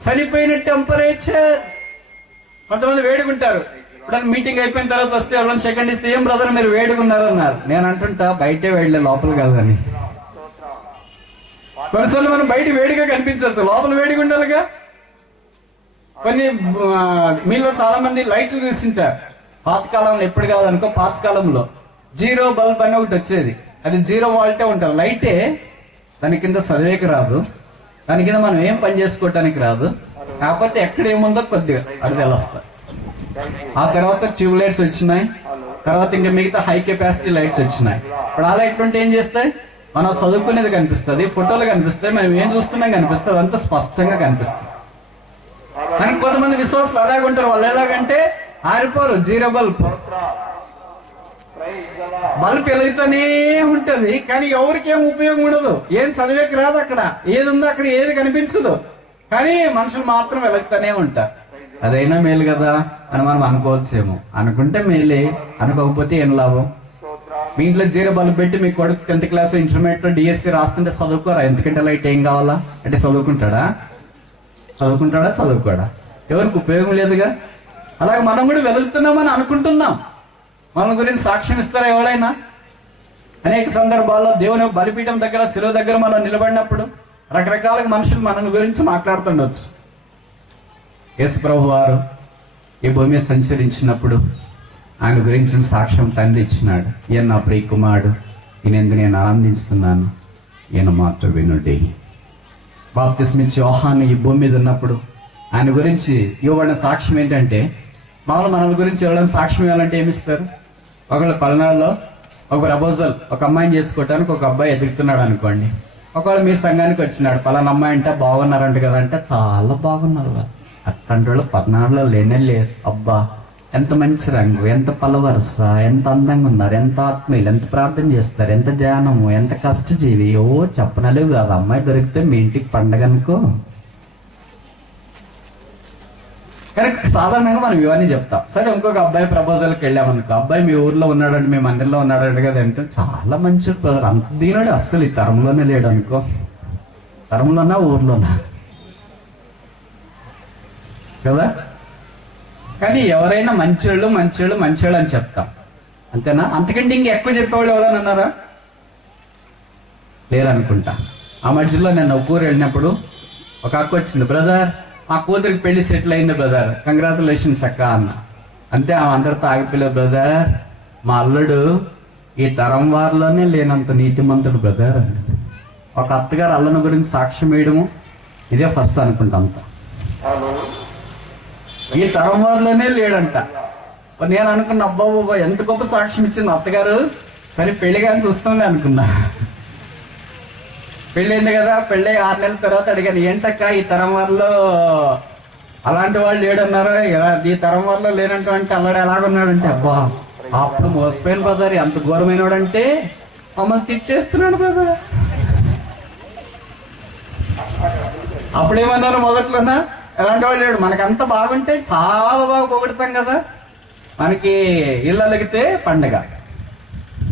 చనిపోయిన టెంపరేచర్. కొంతమంది వేడుకుంటారు. ఇప్పుడు మీటింగ్ అయిపోయిన తర్వాత వస్తే ఎవరైనా సెకండ్ ఇస్తే, ఏం బ్రదర్ మీరు వేడుకున్నారు అన్నారు. నేను అంటుంటా బయటే వెళ్ళే లోపల కాదని. కొన్నిసార్లు మనం బయట వేడిగా కనిపించవచ్చు, లోపల వేడిగా ఉండాలిగా. కొన్ని మీలో చాలా మంది లైట్లు చూసింటారు. పాతకాలంలో ఎప్పుడు కాదనుకో, పాతకాలంలో 0 బల్బ్ అని ఒకటి వచ్చేది. అది 0 వాల్టే ఉంటుంది, లైటే. దాని కింద చదివేకి రాదు, దాని కింద మనం ఏం పని చేసుకోవటానికి రాదు. కాకపోతే ఎక్కడ ఏముందో కొద్దిగా అది తెలుస్తుంది. ఆ తర్వాత ట్యూబ్ లైట్స్ వచ్చినాయి, తర్వాత ఇంకా మిగతా హై కెపాసిటీ లైట్స్ వచ్చినాయి. ఇప్పుడు ఆ లైట్లు ఉంటే ఏం చేస్తాయి? మనం చదువుకునేది కనిపిస్తుంది, ఫోటోలు కనిపిస్తాయి, మనం ఏం చూస్తున్నాం కనిపిస్తుంది, అంతా స్పష్టంగా కనిపిస్తుంది. కానీ కొంతమంది విశ్వాసాలు అలాగే ఉంటారు. వాళ్ళు ఎలాగంటే ఆరిపోరు. 0 బల్బ్ వెలుగుతూనే ఉంటది, కానీ ఎవరికి ఏం ఉపయోగం ఉండదు. ఏం చదివేకి రాదు, అక్కడ ఏది ఉందో అక్కడ ఏది కనిపించదు, కానీ మనుషులు మాత్రం వెలుగుతూనే ఉంటారు. అదైనా మేలు కదా అని మనం అనుకోవచ్చేమో. అనుకుంటే మేలే, అనుకోకపోతే ఏం లాభం? మీ ఇంట్లో 0 బల్బ్ పెట్టి మీ కొడుకు 10th క్లాస్ ఇంటర్మీడియట్ లో డిఎస్సి రాస్తుంటే చదువుకోరా? ఎందుకంటే లైట్ ఏం కావాలా అంటే చదువుకుంటాడా? చదువుకోడా? ఎవరికి ఉపయోగం లేదుగా. అలాగే మనం కూడా వెలుగుతున్నామని అనుకుంటున్నాం. మన గురించి సాక్ష్యం ఇస్తారా ఎవరైనా? అనేక సందర్భాల్లో దేవుని బలిపీఠం దగ్గర, శిలువ దగ్గర మనం నిలబడినప్పుడు రకరకాలుగా మనుషులు మన గురించి మాట్లాడుతుండొచ్చు. యేసు ప్రభు వారు ఈ భూమి మీద సంచరించినప్పుడు ఆయన గురించిన సాక్ష్యం తండ్రి ఇచ్చినాడు. ఈయన నా ప్రియ కుమారుడు, ఈయనందు నేను ఆనందిస్తున్నాను, ఈయన మాత్రం వినుడి. బాప్తిస్మిచ్చి యోహాను ఈ భూమి మీద ఉన్నప్పుడు ఆయన గురించి ఇవ్వబడిన సాక్ష్యం ఏంటంటే, మామూలు మన గురించి ఎవరైనా సాక్ష్యం ఇవ్వాలంటే ఏమిస్తారు? ఒకవేళ పల్నాడులో ఒక ప్రపోజల్, ఒక అమ్మాయిని చేసుకోవటానికి ఒక అబ్బాయి ఎదుగుతున్నాడు అనుకోండి. ఒకవేళ మీ సంఘానికి వచ్చినాడు, పలానా అమ్మాయి అంటే బాగున్నారంట కదా అంటే, చాలా బాగున్నారు. అట్లాంటి వాళ్ళు పల్నాడులో లేనే లేరు. అబ్బా ఎంత మంచి రంగు, ఎంత పలవరస, ఎంత అందంగా ఉన్నారు, ఎంత ఆత్మీయులు, ఎంత ప్రార్థన చేస్తారు, ఎంత ధ్యానము, ఎంత కష్టజీవి. ఓ చెప్పనలేవు కాదు. అమ్మాయి దొరికితే మీ ఇంటికి పండగ అనుకో. కానీ సాధారణంగా మనం ఇవన్నీ చెప్తాం. సరే, ఇంకొక అబ్బాయి ప్రపోజల్కి వెళ్ళామనుకో, అబ్బాయి మీ ఊర్లో ఉన్నాడంటే, మీ మందిరంలో ఉన్నాడంటే కదా, అంటే చాలా మంచి అంత దీనుడు అస్సలు ఈ తరంలోనే లేడు అనుకో. తరంలోనా ఊర్లోనా కదా. కానీ ఎవరైనా మంచోళ్ళు అని చెప్తాం, అంతేనా? అంతకంటే ఇంక ఎక్కువ చెప్పేవాళ్ళు ఎవరైనా అన్నారా? లేరనుకుంటా. ఆ మధ్యలో నేను ఒక ఊరు వెళ్ళినప్పుడు ఒక అక్క వచ్చింది, బ్రదర్ మా కూతురికి పెళ్లి సెటిల్ అయింది బ్రదర్, కంగ్రాచులేషన్స్ అక్క అన్న. అంతే, ఆమె అందరితో ఆగిపోలేదు. బ్రదర్ మా అల్లుడు ఈ తరం వారిలోనే లేనంత నీతిమంతుడు బ్రదర్ అని. ఒక అత్తగారు అల్లుని గురించి సాక్ష్యం వేయడము ఇదే ఫస్ట్ అనుకుంటా. అంతా ఈ తరం వారిలోనే లేడంట. నేను అనుకున్న, అబ్బాబా ఎంత గొప్ప సాక్ష్యం ఇచ్చింది అత్తగారు. సరే పెళ్లి కానీ చూస్తాంలే అనుకున్నా. పెళ్ళైంది కదా, పెళ్ళి 6 నెలల తర్వాత అడిగాను, ఏంటక్క ఈ తరం వారిలో అలాంటి వాళ్ళు లేడన్నారు, ఈ తరం వారిలో లేనటువంటి అల్లాడు ఎలాగున్నాడంటే, అబ్బా అప్పుడు మోసపోయిన బ్రదర్, ఎంత ఘోరమైన వాడంటే మమ్మల్ని తిట్టేస్తున్నాడు బ్రదర్. అప్పుడేమన్నారు మొదట్లోనా, ఎలాంటి వాళ్ళు లేడు. మనకంతా బాగుంటే చాలా బాగా పొగుడతాం కదా. మనకి ఇల్లు అలిగితే పండగ,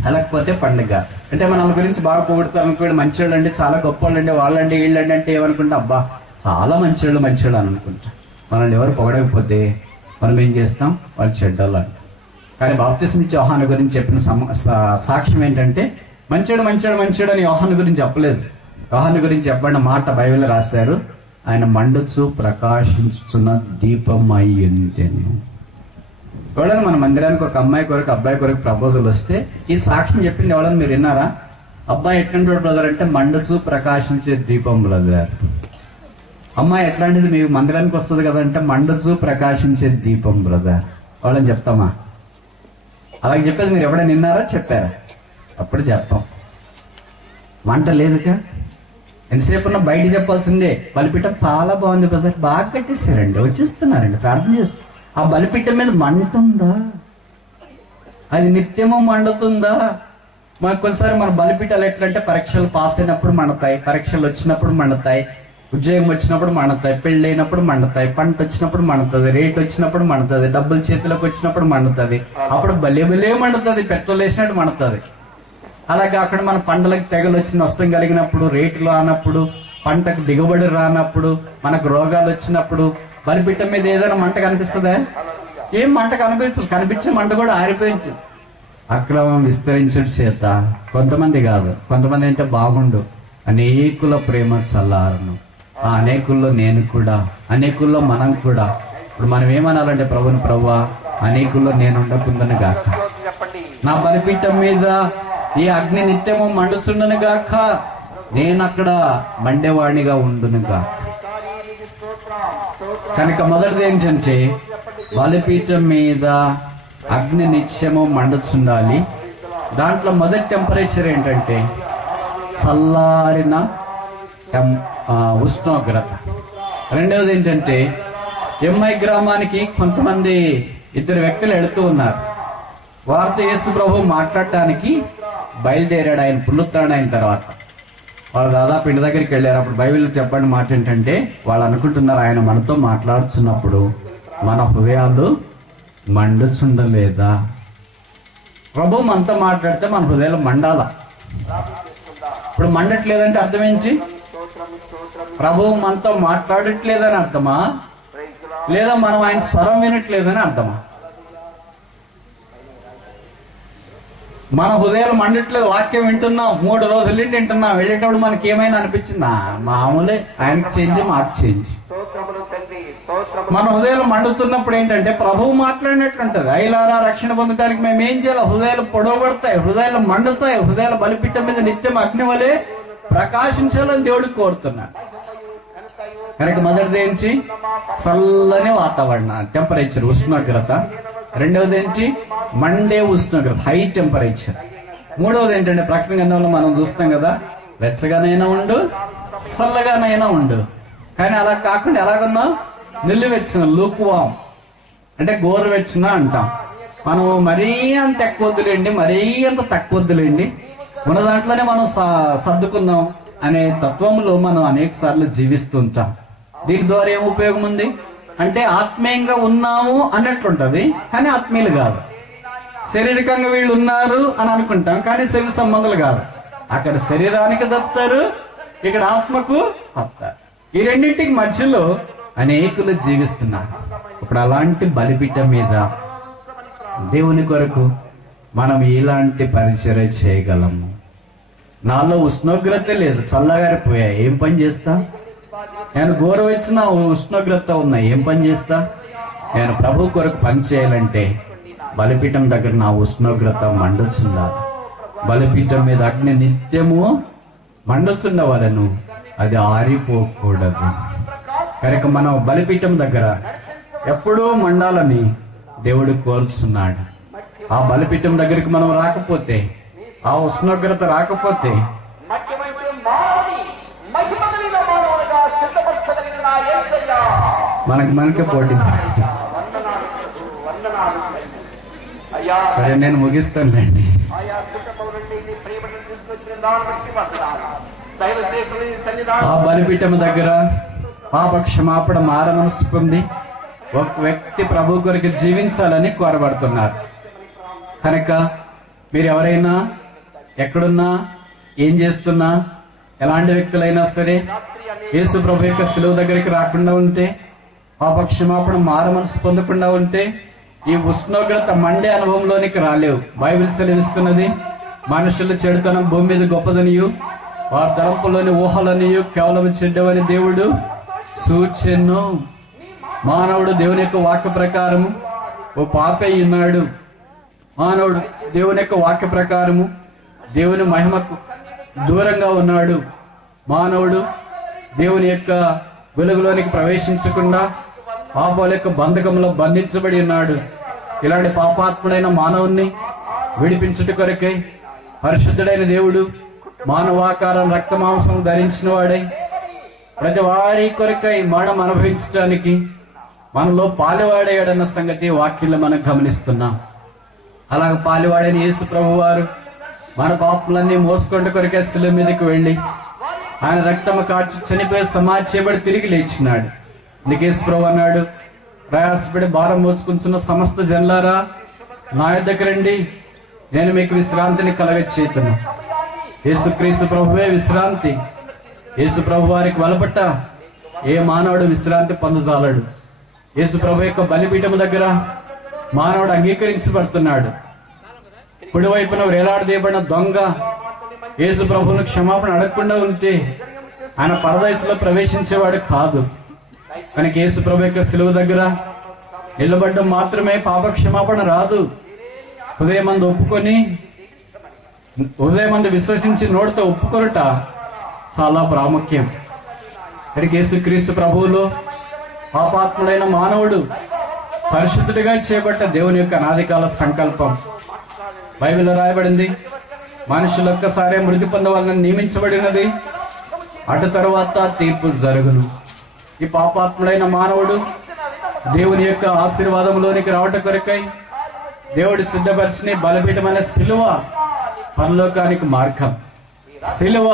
అలకపోతే పండగ. అంటే మన గురించి బాగా పొగుడతారు అనుకోండి, మంచివాళ్ళు అండి, చాలా గొప్పవాళ్ళు అండి, వాళ్ళండి వీళ్ళండి అంటే ఏమనుకుంటా, అబ్బా చాలా మంచివాళ్ళు అని అనుకుంటా. మనల్ని ఎవరు పొగడకపోతే మనం ఏం చేస్తాం, వాళ్ళు చెడ్డోళ్ళు అంట. కానీ బాప్తిస్మిచ్చి యోహాను గురించి చెప్పిన సాక్ష్యం ఏంటంటే, మంచివాడు అని యోహాను గురించి చెప్పలేదు. యోహాను గురించి చెప్పబడిన మాట బైబిల్ రాశారు, ఆయన మండుచు ప్రకాశించుతున్న దీపం అయ్యిందెను. ఎవడన్నా మన మందిరానికి ఒక అమ్మాయి కొరకు అబ్బాయి కొరకు ప్రపోజల్ వస్తే ఈ సాక్ష్యం చెప్పింది ఎవడన్నా మీరు విన్నారా? అబ్బాయి ఎట్లాంటి వాడు బ్రదర్ అంటే, మండుచు ప్రకాశించే దీపం బ్రదర్. అమ్మాయి ఎట్లాంటిది మీకు మందిరానికి వస్తుంది కదంటే, మండుచు ప్రకాశించే దీపం బ్రదర్. ఎవడని చెప్తామా? అలాగే చెప్పేది మీరు ఎవడైనా విన్నారా, చెప్పారా? అప్పుడు చెప్పాం. మంట లేదుగా, ఎంతసేపు ఉన్నా బయట చెప్పాల్సిందే. బలిపీఠం చాలా బాగుంది బ్రదర్, బాగా కట్టేస్తారండి, వచ్చేస్తున్నారండి, ప్రార్థన చేస్తారు. ఆ బలిపీఠం మీద మంట ఉందా? అది నిత్యము మండుతుందా? మనకు కొన్నిసారి మన బలిపీఠాలు ఎట్లంటే, పరీక్షలు పాస్ అయినప్పుడు మండుతాయి, పరీక్షలు వచ్చినప్పుడు మండుతాయి, ఉద్యోగం వచ్చినప్పుడు మండుతాయి, పెళ్ళి అయినప్పుడు మండుతాయి, పంట వచ్చినప్పుడు మండుతుంది, రేట్ వచ్చినప్పుడు మండుతుంది, డబ్బులు చేతిలోకి వచ్చినప్పుడు మండుతుంది, అప్పుడు భలే భలే మండుతుంది, పెట్రోల్ వేసినట్టు మండుతుంది. అలాగే అక్కడ మన పంటలకు తెగలు వచ్చి నష్టం కలిగినప్పుడు, రేట్లు రానప్పుడు, పంటకు దిగుబడి రానప్పుడు, మనకు రోగాలు వచ్చినప్పుడు బలిపీఠ మీద ఏదైనా మంట కనిపిస్తుందా? ఏం మంట కనిపించదు. కనిపించే మంట కూడా ఆరిపోయింది. అక్రమం విస్తరించడం చేత కొంతమంది కాదు, కొంతమంది అంటే బాగుండు, అనేకుల ప్రేమ చల్లారను. ఆ అనేకుల్లో నేను కూడా, అనేకుల్లో మనం కూడా. ఇప్పుడు మనం ఏమనాలంటే ప్రభుని, ప్రభువా అనేకుల్లో నేను ఉండకుండాను గాక, నా బలిపీఠం మీద ఈ అగ్ని నిత్యము మండుచుండను గాక, నేను అక్కడ మండేవాడినిగా ఉండును గాక. కనుక మొదటిది ఏంటంటే బలిపీఠం మీద అగ్ని నిత్యము మండుచుండాలి. దాంట్లో మొదటి టెంపరేచర్ ఏంటంటే చల్లారిన ఉష్ణోగ్రత. రెండవది ఏంటంటే ఎంఐ గ్రామానికి కొంతమంది ఇద్దరు వ్యక్తులు వెళుతూ ఉన్నారు. వారితో యేసు ప్రభు మాట్లాడటానికి బయలుదేరాడు. ఆయన పునరుద్ధరణ అయిన తర్వాత వాళ్ళు దాదాపు ఇంటి దగ్గరికి వెళ్ళారు. అప్పుడు బైబిల్ చెప్పండి మాట ఏంటంటే వాళ్ళు అనుకుంటున్నారు, ఆయన మనతో మాట్లాడుతున్నప్పుడు మన హృదయాలు మండుచుండలేదా? ప్రభు మనతో మాట్లాడితే మన హృదయాలు మండాల. ఇప్పుడు మండట్లేదంటే అర్థం ఏంటి? ప్రభు మనతో మాట్లాడట్లేదని అర్థమా, లేదా మనం ఆయన స్వరం వినట్లేదని అర్థమా? మన హృదయాలు మండట్లేదు. వాక్యం వింటున్నాం, 3 రోజుల నుండి వింటున్నాం. వెళ్ళేటప్పుడు మనకి ఏమైనా అనిపించిందా? మామూలే, ఆయనకి చేంజ్, మాకు చేంజ్. మన హృదయాలు మండుతున్నప్పుడు ఏంటంటే ప్రభువు మాట్లాడినట్లుంటది. ఐలారా రక్షణ పొందడానికి మేము ఏం చేయాలి? హృదయాలు పొడవబడతాయి, హృదయాలు మండుతాయి, హృదయాల బలిపీఠం మీద నిత్యం అగ్ని వలె ప్రకాశించాలని దేవుడు కోరుతున్నాడు. కనుక మొదటిది ఏంటి? చల్లని వాతావరణం, టెంపరేచర్, ఉష్ణోగ్రత. రెండవది ఏంటి? మండే ఉష్ణోగ్రత, హై టెంపరేచర్. మూడవది ఏంటంటే ప్రకటన గ్రంథంలో మనం చూస్తాం కదా, వెచ్చగానైనా ఉండు, చల్లగానైనా ఉండు. కానీ అలా కాకుండా ఎలాగన్నావు? నిలువెచ్చిన, లూక్వామ్ అంటే గోరువెచ్చిన అంటాం. మనం మరీ అంత ఎక్కువ వద్దులేండి, మరీ అంత తక్కువ వద్దులేండి, ఉన్న దాంట్లోనే మనం సర్దుకుందాం అనే తత్వంలో మనం అనేక సార్లు జీవిస్తుంటాం. దీని ద్వారా ఏం ఉపయోగం ఉంది అంటే ఆత్మీయంగా ఉన్నాము అన్నట్లుంటది, కానీ ఆత్మీయులు కాదు. శారీరకంగా వీళ్ళు ఉన్నారు అని అనుకుంటాం, కానీ శరీర సంబంధాలు కాదు. అక్కడ శరీరానికి తప్పుతారు, ఇక్కడ ఆత్మకు తప్పుతారు. ఈ రెండింటికి మధ్యలో అనేకులు జీవిస్తున్నారు. ఇప్పుడు అలాంటి బలిపీఠం మీద దేవుని కొరకు మనం ఇలాంటి పరిచర్య చేయగలము. నాలో ఉష్ణోగ్రత లేదు, చల్లగారిపోయా, ఏం పని చేస్తా? నేను గోరువెచ్చిన ఉష్ణోగ్రత ఉన్నా, ఏం పని చేస్తా? నేను ప్రభు కొరకు పని చేయాలంటే బలిపీఠం దగ్గర నా ఉష్ణోగ్రత మండుచుండాలి. బలిపీఠం మీద అగ్ని నిత్యము మండుచుండవలను, అది ఆరిపోకూడదు. కనుక మనం బలిపీఠం దగ్గర ఎప్పుడూ మండాలని దేవుడు కోరుచున్నాడు. ఆ బలిపీఠం దగ్గరికి మనం రాకపోతే, ఆ ఉష్ణోగ్రత రాకపోతే మనకే పోటీ. సరే, నేను ముగిస్తానులేండి. ఆ బలిపీఠం దగ్గర పాప క్షమాపణ మారమనసు పొంది ఒక వ్యక్తి ప్రభు కొరకు జీవించాలని కోరబడుతున్నారు. కనుక మీరు ఎవరైనా ఎక్కడున్నా, ఏం చేస్తున్నా, ఎలాంటి వ్యక్తులైనా సరే యేసు ప్రభు యొక్క శిలువ దగ్గరికి రాకుండా ఉంటే, పాప క్షమాపణ మారమనసు పొందకుండా ఉంటే, ఈ ఉష్ణోగ్రత మండే అనుభవంలోనికి రాలేవు. బైబిల్ సెలవిస్తున్నది, మనుషుల చెడుతనం భూమి మీద గొప్పదనియు, వారి తలంపులోని ఊహలనియు కేవలం చెడ్డవని దేవుడు సూచెను. మానవుడు దేవుని యొక్క వాక్య ప్రకారము ఓ పాపై ఉన్నాడు. మానవుడు దేవుని యొక్క వాక్య ప్రకారము దేవుని మహిమకు దూరంగా ఉన్నాడు. మానవుడు దేవుని యొక్క వెలుగులోనికి ప్రవేశించకుండా పాపాల యొక్క బంధకంలో బంధించబడి ఉన్నాడు. ఇలాంటి పాపాత్ముడైన మానవుణ్ణి విడిపించుట కొరకై పరిశుద్ధుడైన దేవుడు మానవాకారం రక్త మాంసం ధరించిన వాడై ప్రతి వారి కొరకై మరణం అనుభవించడానికి మనలో పాలువాడేయడన్న సంగతి వాక్యంలో మనం గమనిస్తున్నాం. అలాగే పాలువాడైన యేసు ప్రభు వారు మన పాపలన్నీ మోసుకుంటూ కొరకే శిలువ మీదకి వెళ్ళి ఆయన రక్తము కార్చి చనిపోయి సమాధి చేయబడి తిరిగి లేచినాడు. అందుకే యేసు ప్రభువు అన్నాడు, ప్రయాసపడి భారం మోసుకుంటున్న సమస్త జనులారా నా యొద్దకు రండి, నేను మీకు విశ్రాంతిని కలగచేతును. యేసుక్రీస్తు ప్రభువే విశ్రాంతి. యేసు ప్రభు వారికి వలపట్ట ఏ మానవుడు విశ్రాంతి పొందజాలడు. యేసు ప్రభు యొక్క బలిపీఠము దగ్గర మానవుడు అంగీకరించబడుతున్నాడు. కుడివైపున వేలాడదీయబడిన దొంగ యేసు ప్రభువును క్షమాపణ అడగకుండా ఉంటే ఆయన పరదేశంలో ప్రవేశించేవాడు కాదు. కనుక యేసు ప్రభు యొక్క శిలువ దగ్గర నిలబడ్డం మాత్రమే పాప క్షమాపణ రాదు. హృదయమందు ఒప్పుకొని, హృదయమందు విశ్వసించి నోటితో ఒప్పుకొనుట చాలా ప్రాముఖ్యం. కనుక యేసుక్రీస్తు ప్రభువులో పాపాత్ముడైన మానవుడు పరిశుద్ధుడిగా చేపట్ట దేవుని యొక్క అనాదికాల సంకల్పం. బైబిల్లో రాయబడింది, మనుషులు ఒక్కసారే మృతి పొందవాలని నియమించబడినది, అటు తరువాత తీర్పు జరుగును. ఈ పాపాత్ముడైన మానవుడు దేవుని యొక్క ఆశీర్వాదంలోనికి రావట కొరకై దేవుడు సిద్ధపరిచిన బలిపీఠమైన శిలువ పరలోకానికి మార్గం. శిలువ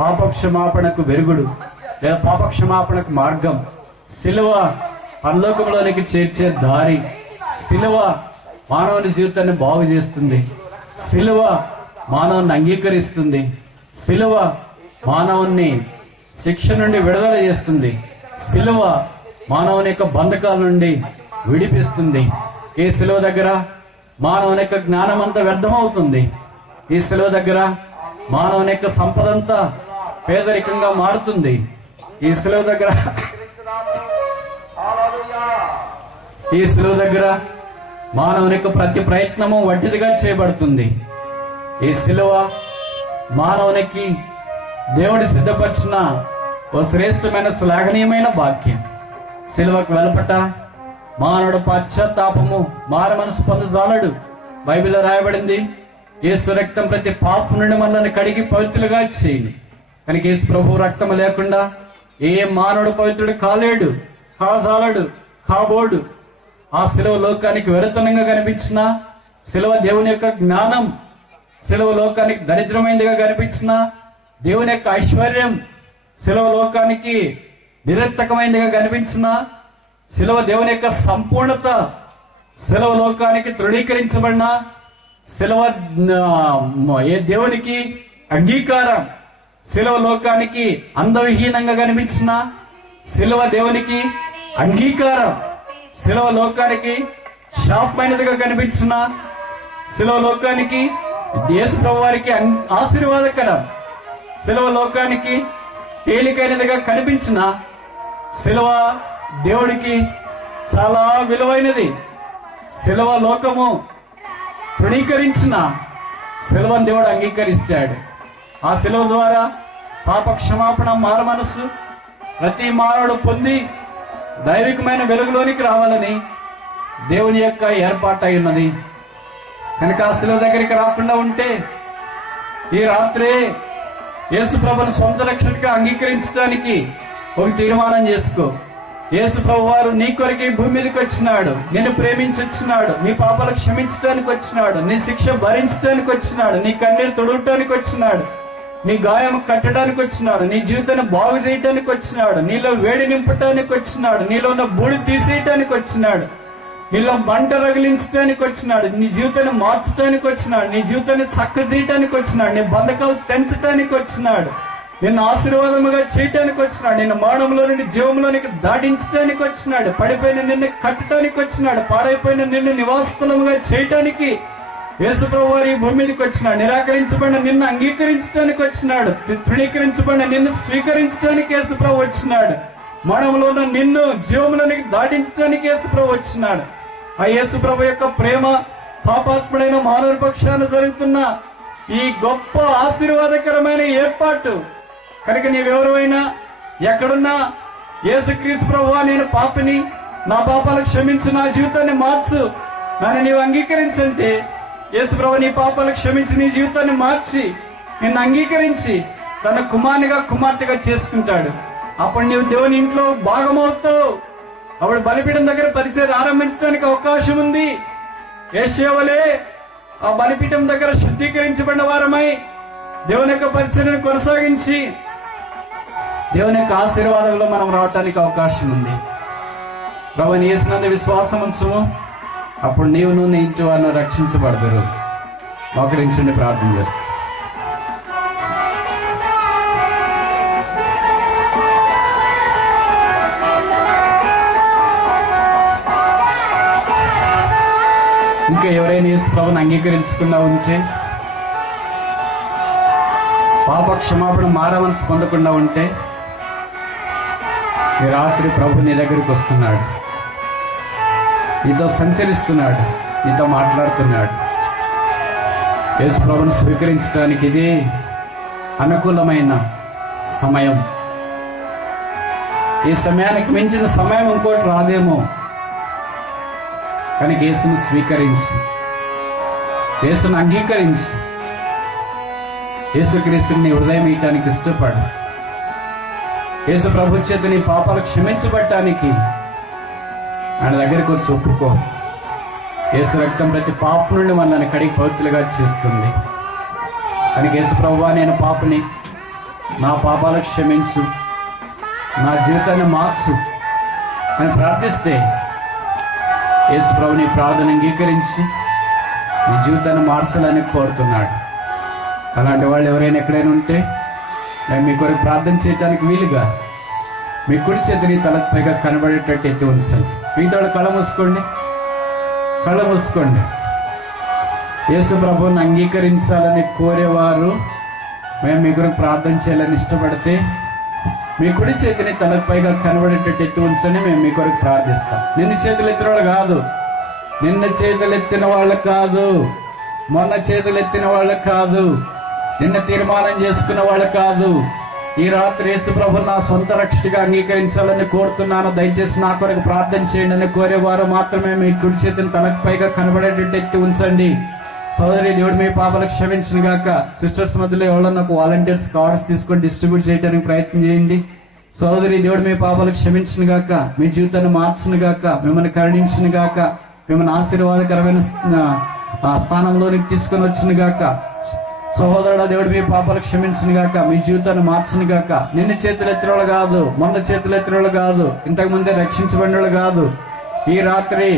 పాపక్షమాపణకు వెరుగుడు లేదా పాపక్షమాపణకు మార్గం. శిలువ పరలోకంలోనికి చేర్చే దారి. శిలువ మానవుని జీవితాన్ని బాగు చేస్తుంది. శిలువ మానవుని అంగీకరిస్తుంది. శిలువ మానవుని శిక్ష నుండి విడుదల చేస్తుంది. శిలువ మానవుని యొక్క బంధకాల నుండి విడిపిస్తుంది. ఈ శిలువ దగ్గర మానవుని యొక్క జ్ఞానం అంతా వ్యర్థమవుతుంది. ఈ శిలువ దగ్గర మానవుని యొక్క సంపద అంతా పేదరికంగా మారుతుంది. ఈ శిలువ దగ్గర మానవుని యొక్క ప్రతి ప్రయత్నము వట్టిదిగా చేయబడుతుంది. ఈ శిలువ మానవునికి దేవుడు సిద్ధపరిచిన ఓ శ్రేష్టమైన శ్లాఘనీయమైన భాగ్యం. శిలువకు వెలుపట మానవుడు పశ్చాత్తాపము మారు మనసు పొందజాలడు. బైబిల్లో రాయబడింది, యేసు రక్తం ప్రతి పాపం నుండి మనల్ని కడిగి పవిత్రులుగా చేయను. కనుక యేసు ప్రభు రక్తం లేకుండా ఏ మానవుడు పవిత్రుడు కాలేడు, కాజాలడు, కాబోడు. ఆ శిలువ లోకానికి వెరతనంగా కనిపించిన, శిలువ దేవుని యొక్క జ్ఞానం, శిలువ లోకానికి దరిద్రమైనదిగా కనిపించిన దేవుని యొక్క ఐశ్వర్యం, శిలువ లోకానికి నిరర్థకమైనదిగా కనిపించిన శిలువ దేవుని యొక్క సంపూర్ణత, శిలువ లోకానికి తృణీకరించబడిన శిలువ ఏ దేవునికి అంగీకారం, శిలువ లోకానికి అందవిహీనంగా కనిపించిన శిలువ దేవునికి అంగీకారం, శిలువ లోకానికి శాపమైనదిగా కనిపించిన శిలువ లోకానికి యేసు ప్రభు వారికి ఆశీర్వాదకరం, శిలువ లోకానికి తేలికైనదిగా కనిపించిన శిలువ దేవుడికి చాలా విలువైనది. శిలువ లోకము తృణీకరించిన శిలువను దేవుడు అంగీకరిస్తాడు. ఆ శిలువ ద్వారా పాప క్షమాపణ మారు మనస్సు ప్రతి మానవుడు పొంది దైవికమైన వెలుగులోనికి రావాలని దేవుని యొక్క ఏర్పాటు అయి ఉన్నది. కనుక ఆ శిలువ దగ్గరికి రాకుండా ఉంటే ఈ రాత్రే యేసు ప్రభుని సొంత రక్షణగా అంగీకరించడానికి ఒక తీర్మానం చేసుకో. యేసు ప్రభు వారు నీ కొరకే భూమి మీదకి వచ్చినాడు, నిన్ను ప్రేమించి వచ్చినాడు, నీ పాపాలు క్షమించడానికి వచ్చినాడు, నీ శిక్ష భరించడానికి వచ్చినాడు, నీ కన్నీరు తుడవటానికి వచ్చినాడు, నీ గాయం కట్టడానికి వచ్చినాడు, నీ జీవితాన్ని బాగు చేయటానికి వచ్చినాడు, నీలో వేడి నింపటానికి వచ్చినాడు, నీలో ఉన్న బూడి తీసేయటానికి వచ్చినాడు, నీలో మంట రగిలించడానికి వచ్చినాడు, నీ జీవితాన్ని మార్చడానికి వచ్చినాడు, నీ జీవితాన్ని చక్క చేయటానికి వచ్చినాడు, నీ బంధకాలు తెంచడానికి వచ్చినాడు, నిన్ను ఆశీర్వాదముగా చేయటానికి వచ్చినాడు, నిన్ను మరణంలో నుండి జీవంలోనికి దాటించడానికి వచ్చినాడు, పడిపోయిన నిన్ను కట్టడానికి వచ్చినాడు, పాడైపోయిన నిన్ను నివాసస్థలముగా చేయటానికి యేసు ప్రభు వారి భూమి మీదకి వచ్చినాడు. నిరాకరించబడిన నిన్ను అంగీకరించడానికి వచ్చినాడు, తృణీకరించబడిన నిన్ను స్వీకరించడానికి యేసు ప్రభు వచ్చినాడు, మరణంలో ఉన్న నిన్ను జీవంలోనికి దాటించడానికి యేసు ప్రభు వచ్చినాడు. ఆ యేసు ప్రభు యొక్క ప్రేమ పాపాత్ముడైన మానవ పక్షాన జరుగుతున్న ఈ గొప్ప ఆశీర్వాదకరమైన ఏర్పాటు. కనుక నీవెవరైనా ఎక్కడున్నా యేసుక్రీస్తు ప్రభువా నేను పాపిని, నా పాపాలు క్షమించు, నా జీవితాన్ని మార్చు, నన్ను నీవు అంగీకరించంటే యేసు ప్రభు నీ పాపాలు క్షమించి నీ జీవితాన్ని మార్చి నిన్ను అంగీకరించి తన కుమారునిగా కుమార్తెగా చేసుకుంటాడు. అప్పుడు నీవు దేవుని ఇంట్లో భాగమవుతావు. అప్పుడు బలిపీఠం దగ్గర పరిచయం ఆరంభించడానికి అవకాశం ఉంది. యేషేవలే ఆ బలిపీఠం దగ్గర శుద్ధీకరించబడిన వారమై దేవుని యొక్క పరిచర్యను కొనసాగించి దేవుని యొక్క ఆశీర్వాదంలో మనం రావటానికి అవకాశం ఉంది. ప్రభువుని యేసునందు విశ్వాసం ఉంచుము, అప్పుడు నీవును నీ ఇంటి వారిని రక్షించబడతారు. మోకరించండి, ప్రార్థన చేస్తాం. ఇంకా ఎవరైనా యేసు ప్రభువుని అంగీకరించకుండా ఉంటే, పాప క్షమాపణ మారవలసి పొందకుండా ఉంటే, ఈ రాత్రి ప్రభు నీ దగ్గరికి వస్తున్నాడు, నీతో సంచరిస్తున్నాడు, నీతో మాట్లాడుతున్నాడు. యేసు ప్రభువుని స్వీకరించడానికి ఇది అనుకూలమైన సమయం. ఈ సమయానికి మించిన సమయం ఇంకోటి రాదేమో. కానీ యేసును స్వీకరించు, యేసును అంగీకరించు, యేసుక్రీస్తుని నీ హృదయం ఇయటానికి ఇష్టపడు. యేసు ప్రభు చేత నీ పాపాలు క్షమించబడటానికి ఆయన దగ్గరికి వచ్చి ఒప్పుకో. యేసు రక్తం ప్రతి పాపం నుండి మనల్ని కడిగి పవిత్రులుగా చేస్తుంది. కానీ యేసు ప్రభువా, నేను పాపని, నా పాపాలు క్షమించు, నా జీవితాన్ని మార్చు అని ప్రార్థిస్తే యేసు ప్రభు నీ ప్రార్థన అంగీకరించి నీ జీవితాన్ని మార్చాలని కోరుతున్నాడు. అలాంటి వాళ్ళు ఎవరైనా ఎక్కడైనా ఉంటే మేము మీ కొరకు ప్రార్థన చేయడానికి వీలుగా మీ కుడి చేతిని తలకు పైగా కనబడేటట్టు ఎత్తి ఉంచండి. మీతో కళ్ళ మూసుకోండి, కళ్ళ మూసుకోండి. యేసు ప్రభువుని అంగీకరించాలని కోరేవారు మేము మీ కొరకు ప్రార్థన చేయాలని ఇష్టపడితే మీ కుడి చేతిని తలకు పైగా కనబడేటట్టు ఎత్తి ఉంచండి. మేము మీ కొరకు ప్రార్థిస్తాం. నిన్న చేతులు ఎత్తిన వాళ్ళు కాదు, నిన్న చేతులు ఎత్తిన వాళ్ళు కాదు, మొన్న చేతులు ఎత్తిన వాళ్ళు కాదు, నిన్న తీర్మానం చేసుకున్న వాళ్ళు కాదు. ఈ రాత్రి యేసు ప్రభు నా సొంత రక్షకుడిగా అంగీకరించాలని కోరుతున్నాను, దయచేసి నా కొరకు ప్రార్థన చేయండి అని కోరేవారు మాత్రమే మీ కుడి చేతిని తలకు పైగా కనబడేటట్టు ఎత్తి ఉంచండి. సోదరి, దేవుడు మీ పాపాలు క్షమించును గాక. సిస్టర్స్ మధ్యలో ఎవరన్నా వాలంటీర్స్ కార్డ్స్ తీసుకొని డిస్ట్రిబ్యూట్ చేయడానికి ప్రయత్నం చేయండి. సోదరి, దేవుడు మీ పాపాలు క్షమించును గాక, మీ జీవితాన్ని మార్చును గాక, మిమ్మల్ని కరుణించును గాక, మిమ్మల్ని ఆశీర్వాదకరమైన స్థానంలోనికి తీసుకొని వచ్చును గాక. సహోదరుడా, దేవుడు మీ పాపాలు క్షమించును గాక, మీ జీవితాన్ని మార్చును గాక. నిన్న చేతులు ఎత్తినోళ్ళు కాదు, మొన్న చేతులు ఎత్తినోళ్ళు కాదు, ఇంతకు ముందే రక్షించబడినోళ్ళు కాదు. ఈ రాత్రి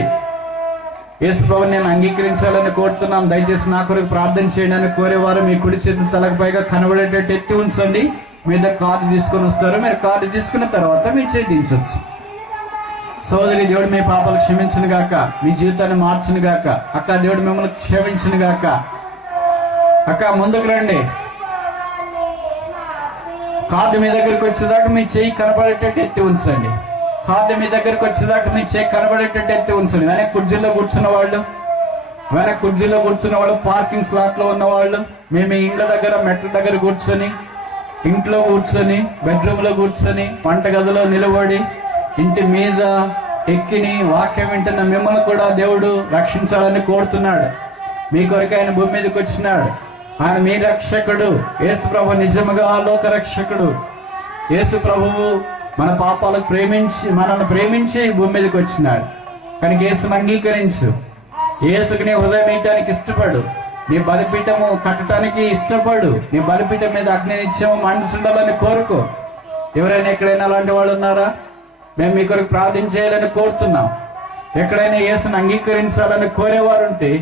యేసు ప్రభువుని నేను అంగీకరించాలని కోరుతున్నాను, దయచేసి నా కొరకు ప్రార్థన చేయండి అని కోరేవారు మీ కుడి చేతి తలకు పైగా కనబడేటట్టు ఎత్తి ఉంచండి. మీద కార్డు తీసుకొని వస్తారు, మీరు కార్డు తీసుకున్న తర్వాత మీ చేతి దించవచ్చు. సోదరి, దేవుడు మీ పాపాలు క్షమించును గాక, మీ జీవితాన్ని మార్చును గాక. అక్క, దేవుడు మిమ్మల్ని క్షమించును గాక. అక్క, ముందుకు రండి. కార్డు మీ దగ్గరికి వచ్చేదాకా మీ చేయి కనబడేటట్టు ఎత్తి ఉంచండి. కార్డు మీ దగ్గరికి వచ్చేదాకా మీ చేయి కనబడేటట్టు ఎత్తి ఉంచండి. వెనక కుర్చీలో కూర్చున్న వాళ్ళు, పార్కింగ్ స్లాట్ లో ఉన్న వాళ్ళు, మేము ఇండ్ల దగ్గర మెట్ల దగ్గర కూర్చొని, ఇంట్లో కూర్చొని, బెడ్రూమ్ లో కూర్చొని, వంట గదిలో నిలబడి, ఇంటి మీద ఎక్కిని వాక్యం వింటున్న మిమ్మల్ని కూడా దేవుడు రక్షించాలని కోరుతున్నాడు. మీ కొరకు ఆయన భూమి మీదకి వచ్చినాడు. ఆయన మీ రక్షకుడు. యేసు ప్రభు నిజముగా లోక రక్షకుడు. యేసు ప్రభువు మన పాపాలకు మనల్ని ప్రేమించి భూమి మీదకి వచ్చినాడు. కనుక యేసుని అంగీకరించు. యేసుకి నీ హృదయం వేయటానికి ఇష్టపడు. నీ బలిపీఠము కట్టడానికి ఇష్టపడు. నీ బలిపీఠం మీద అగ్ని నిత్యము మండుచుండాలని కోరుకో. ఎవరైనా ఎక్కడైనా అలాంటి వాళ్ళు ఉన్నారా? మేము మీ కొరకు ప్రార్థించేయాలని కోరుతున్నాం. ఎక్కడైనా యేసుని అంగీకరించాలని కోరేవారు ఉంటే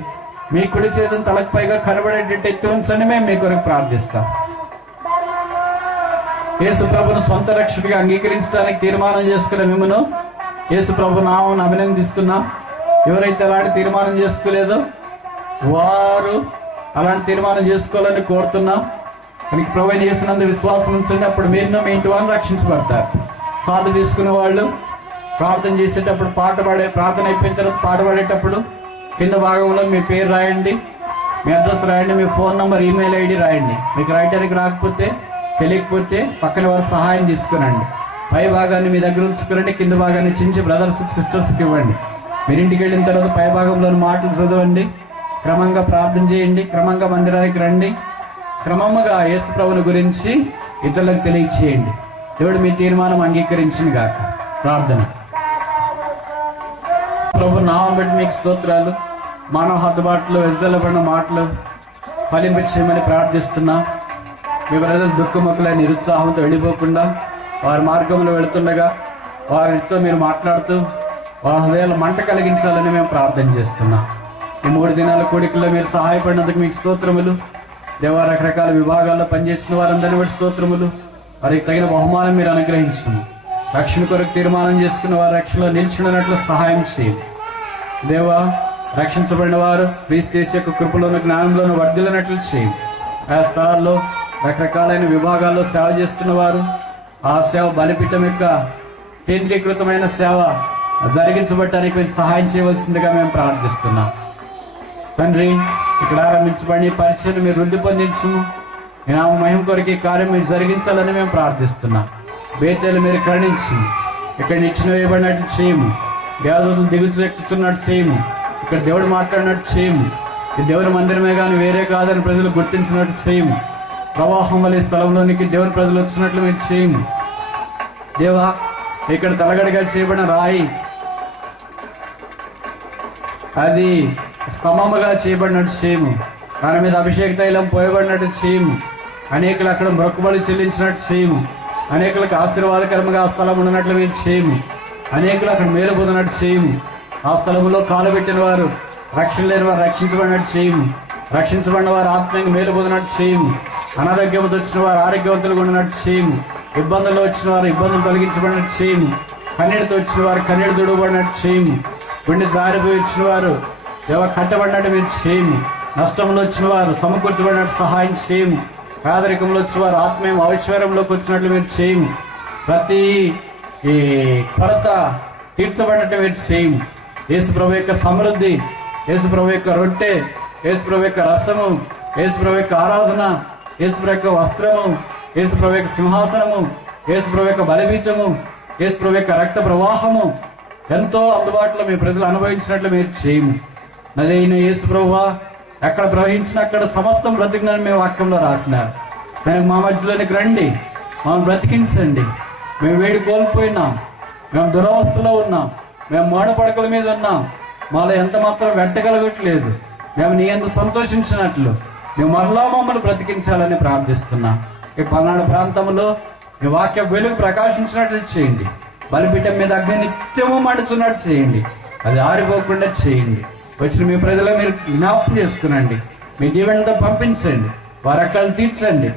మీ కుడి చేతిని తలకు పైగా కనబడేటట్టు ఎత్తి ఉంచండి. మేము మీ కొరకు ప్రార్థిస్తాం. యేసు ప్రభును సొంత రక్షకుడిగా అంగీకరించడానికి తీర్మానం చేసుకున్న మిమ్మను యేసు ప్రభు నామమున అభినందిస్తున్నాం. ఎవరైతే అలాంటి తీర్మానం చేసుకోలేదో వారు అలాంటి తీర్మానం చేసుకోవాలని కోరుతున్నాం. కనుక ప్రభువైన యేసునందు విశ్వాసం ఉంచండి. అప్పుడు మీరు మీ ఇంటి వారిని రక్షించబడతారు. కార్డు తీసుకునే వాళ్ళు ప్రార్థన చేసేటప్పుడు ప్రార్థన అయిపోయిన తర్వాత పాట పాడేటప్పుడు కింద భాగంలో మీ పేరు రాయండి, మీ అడ్రస్ రాయండి, మీ ఫోన్ నంబర్, ఈమెయిల్ ఐడి రాయండి. మీకు రాయడానికి రాకపోతే, తెలియకపోతే పక్కన వారి సహాయం తీసుకురండి. పై భాగాన్ని మీ దగ్గర ఉంచుకురండి, కింద భాగాన్ని చించి బ్రదర్స్ సిస్టర్స్కి ఇవ్వండి. మీరు ఇంటికి వెళ్ళిన తర్వాత పై భాగంలోని మాటలు చదవండి, క్రమంగా ప్రార్థన చేయండి, క్రమంగా మందిరానికి రండి, క్రమముగా యేసు ప్రభుని గురించి ఇతరులకు తెలియచేయండి. దేవుడు మీ తీర్మానం అంగీకరించును గాక. ప్రార్థన. ప్రభు నామం బట్టి మీకు స్తోత్రాలు. మానవ హద్దుబాట్లు వెజ్జలబడిన మాటలు ఫలింపచేయమని ప్రార్థిస్తున్నా. మీ బ్రదర్ దుఃఖముఖులైన నిరుత్సాహంతో వెళ్ళిపోకుండా వారి మార్గంలో వెళుతుండగా వారితో మీరు మాట్లాడుతూ వారి హృదయాలు మంట కలిగించాలని మేము ప్రార్థన చేస్తున్నాం. ఈ 3 దినాల కూడికల్లో మీరు సహాయపడినందుకు మీకు స్తోత్రములు. దేవా, రకరకాల విభాగాల్లో పనిచేసిన వారందరినీ బట్టి స్తోత్రములు. వారికి తగిన బహుమానం మీరు అనుగ్రహించండి. రక్షణ కొరకు తీర్మానం చేసుకున్న వారు రక్షణలో నిలిచినట్లు సహాయం చేయండి. దేవా, రక్షించబడిన వారు క్రీస్తు యేసు యొక్క కృపలోను జ్ఞానంలోను వర్ధిల్లినట్లు చేయండి. ఆ స్థలాల్లో రకరకాలైన విభాగాల్లో సేవ చేస్తున్న వారు ఆ సేవ బలిపీఠం యొక్క కేంద్రీకృతమైన సేవ జరిగించబడటానికి మీరు సహాయం చేయవలసిందిగా మేము ప్రార్థిస్తున్నాం. తండ్రి, ఇక్కడ ఆరంభించబడి పరిచయం మీరు వృద్ధి పొందించుము. నా మహిమ కొరకు ఈ కార్యం మీరు జరిగించాలని మేము ప్రార్థిస్తున్నాం. బేతేలు మీరు కరుణించి ఇక్కడ నిచ్చిన వేయబడినట్టు చేయము. దేవదూతలు దిగుచెక్కుతున్నట్టు చేయము. ఇక్కడ దేవుడు మాట్లాడినట్టు చేయము. ఈ దేవుని మందిరమే కానీ వేరే కాదని ప్రజలు గుర్తించినట్టు చేయము. ప్రవాహం వల్ల ఈ స్థలంలోనికి దేవుని ప్రజలు వచ్చినట్లు మీరు చేయము. దేవా, ఇక్కడ తలగడిగా చేయబడిన రాయి అది స్తంభముగా చేయబడినట్టు చేయము. దాని మీద అభిషేక తైలం పోయబడినట్టు చేయము. అనేకులు అక్కడ మొక్కుబడి చెల్లించినట్టు చేయము. అనేకులకు ఆశీర్వాదకరంగా ఆ స్థలం ఉన్నట్లు మీరు చేయము. అనేకులు అక్కడ మేలు పొందినట్టు చేయము. ఆ స్థలంలో కాలు పెట్టిన వారు రక్షణ లేని వారు రక్షించబడినట్టు చేయము. రక్షించబడిన వారు ఆత్మీయంగా మేలు పొందినట్టు చేయము. అనారోగ్యంతో వచ్చిన వారు ఆరోగ్యవంతులుగా ఉన్నట్టు చేయము. ఇబ్బందుల్లో వచ్చిన వారు ఇబ్బందులు తొలగించబడినట్టు చేయము. కన్నీటితో వచ్చిన వారు కన్నీటి దుడబడినట్టు చేయము. గుండె జారిపోయి వచ్చిన వారు దేవ కట్టబడినట్టు మీరు చేయము. నష్టంలో వచ్చిన వారు సమకూర్చబడినట్టు సహాయం చేయము. పేదరికంలో వచ్చిన వారు ఆత్మీయ ఐశ్వర్యంలోకి వచ్చినట్లు మీరు చేయము. ప్రతి ఈ కొరత తీర్చబడినట్టు మీరు చేయము. యేసుప్రభు యొక్క సమృద్ధి, యేసుప్రభు యొక్క రొట్టె, యేసుప్రభు యొక్క రసము, యేసుప్రభు యొక్క ఆరాధన, యేసుప్రభు యొక్క వస్త్రము, యేసుప్రభు యొక్క సింహాసనము, యేసుప్రభు యొక్క బలిపీఠము, యేసుప్రభు యొక్క రక్త ప్రవాహము ఎంతో అందుబాటులో మీ ప్రజలు అనుభవించినట్లు మీరు చేయము. నజైన యేసుప్రభువా, ఎక్కడ ప్రవహించినా అక్కడ సమస్తం బ్రతికినని మేము వాక్యంలో రాసినారు. కనుక మా మధ్యలోనికి రండి, మమ్మల్ని బ్రతికించండి. మేము వేడి కోల్పోయినాం, మేము దురవస్థలో ఉన్నాం, మేము మోడపడకల మీద ఉన్నాం. మాలో ఎంత మాత్రం వెట్టగలగట్లేదు. మేము నీ ఎంత సంతోషించినట్లు మేము మరలా మమ్మల్ని బ్రతికించాలని ప్రార్థిస్తున్నాం. ఈ పల్నాడు ప్రాంతంలో మీ వాక్య వెలుగు ప్రకాశించినట్లు చేయండి. బలిపీఠం మీద అగ్ని నిత్యము మండుచున్నట్టు చేయండి. అది ఆరిపోకుండా చేయండి. వచ్చిన మీ ప్రజలు మీరు జ్ఞాపకం చేసుకునండి. మీ దీవెనతో పంపించండి. వారి అక్కలు తీర్చండి.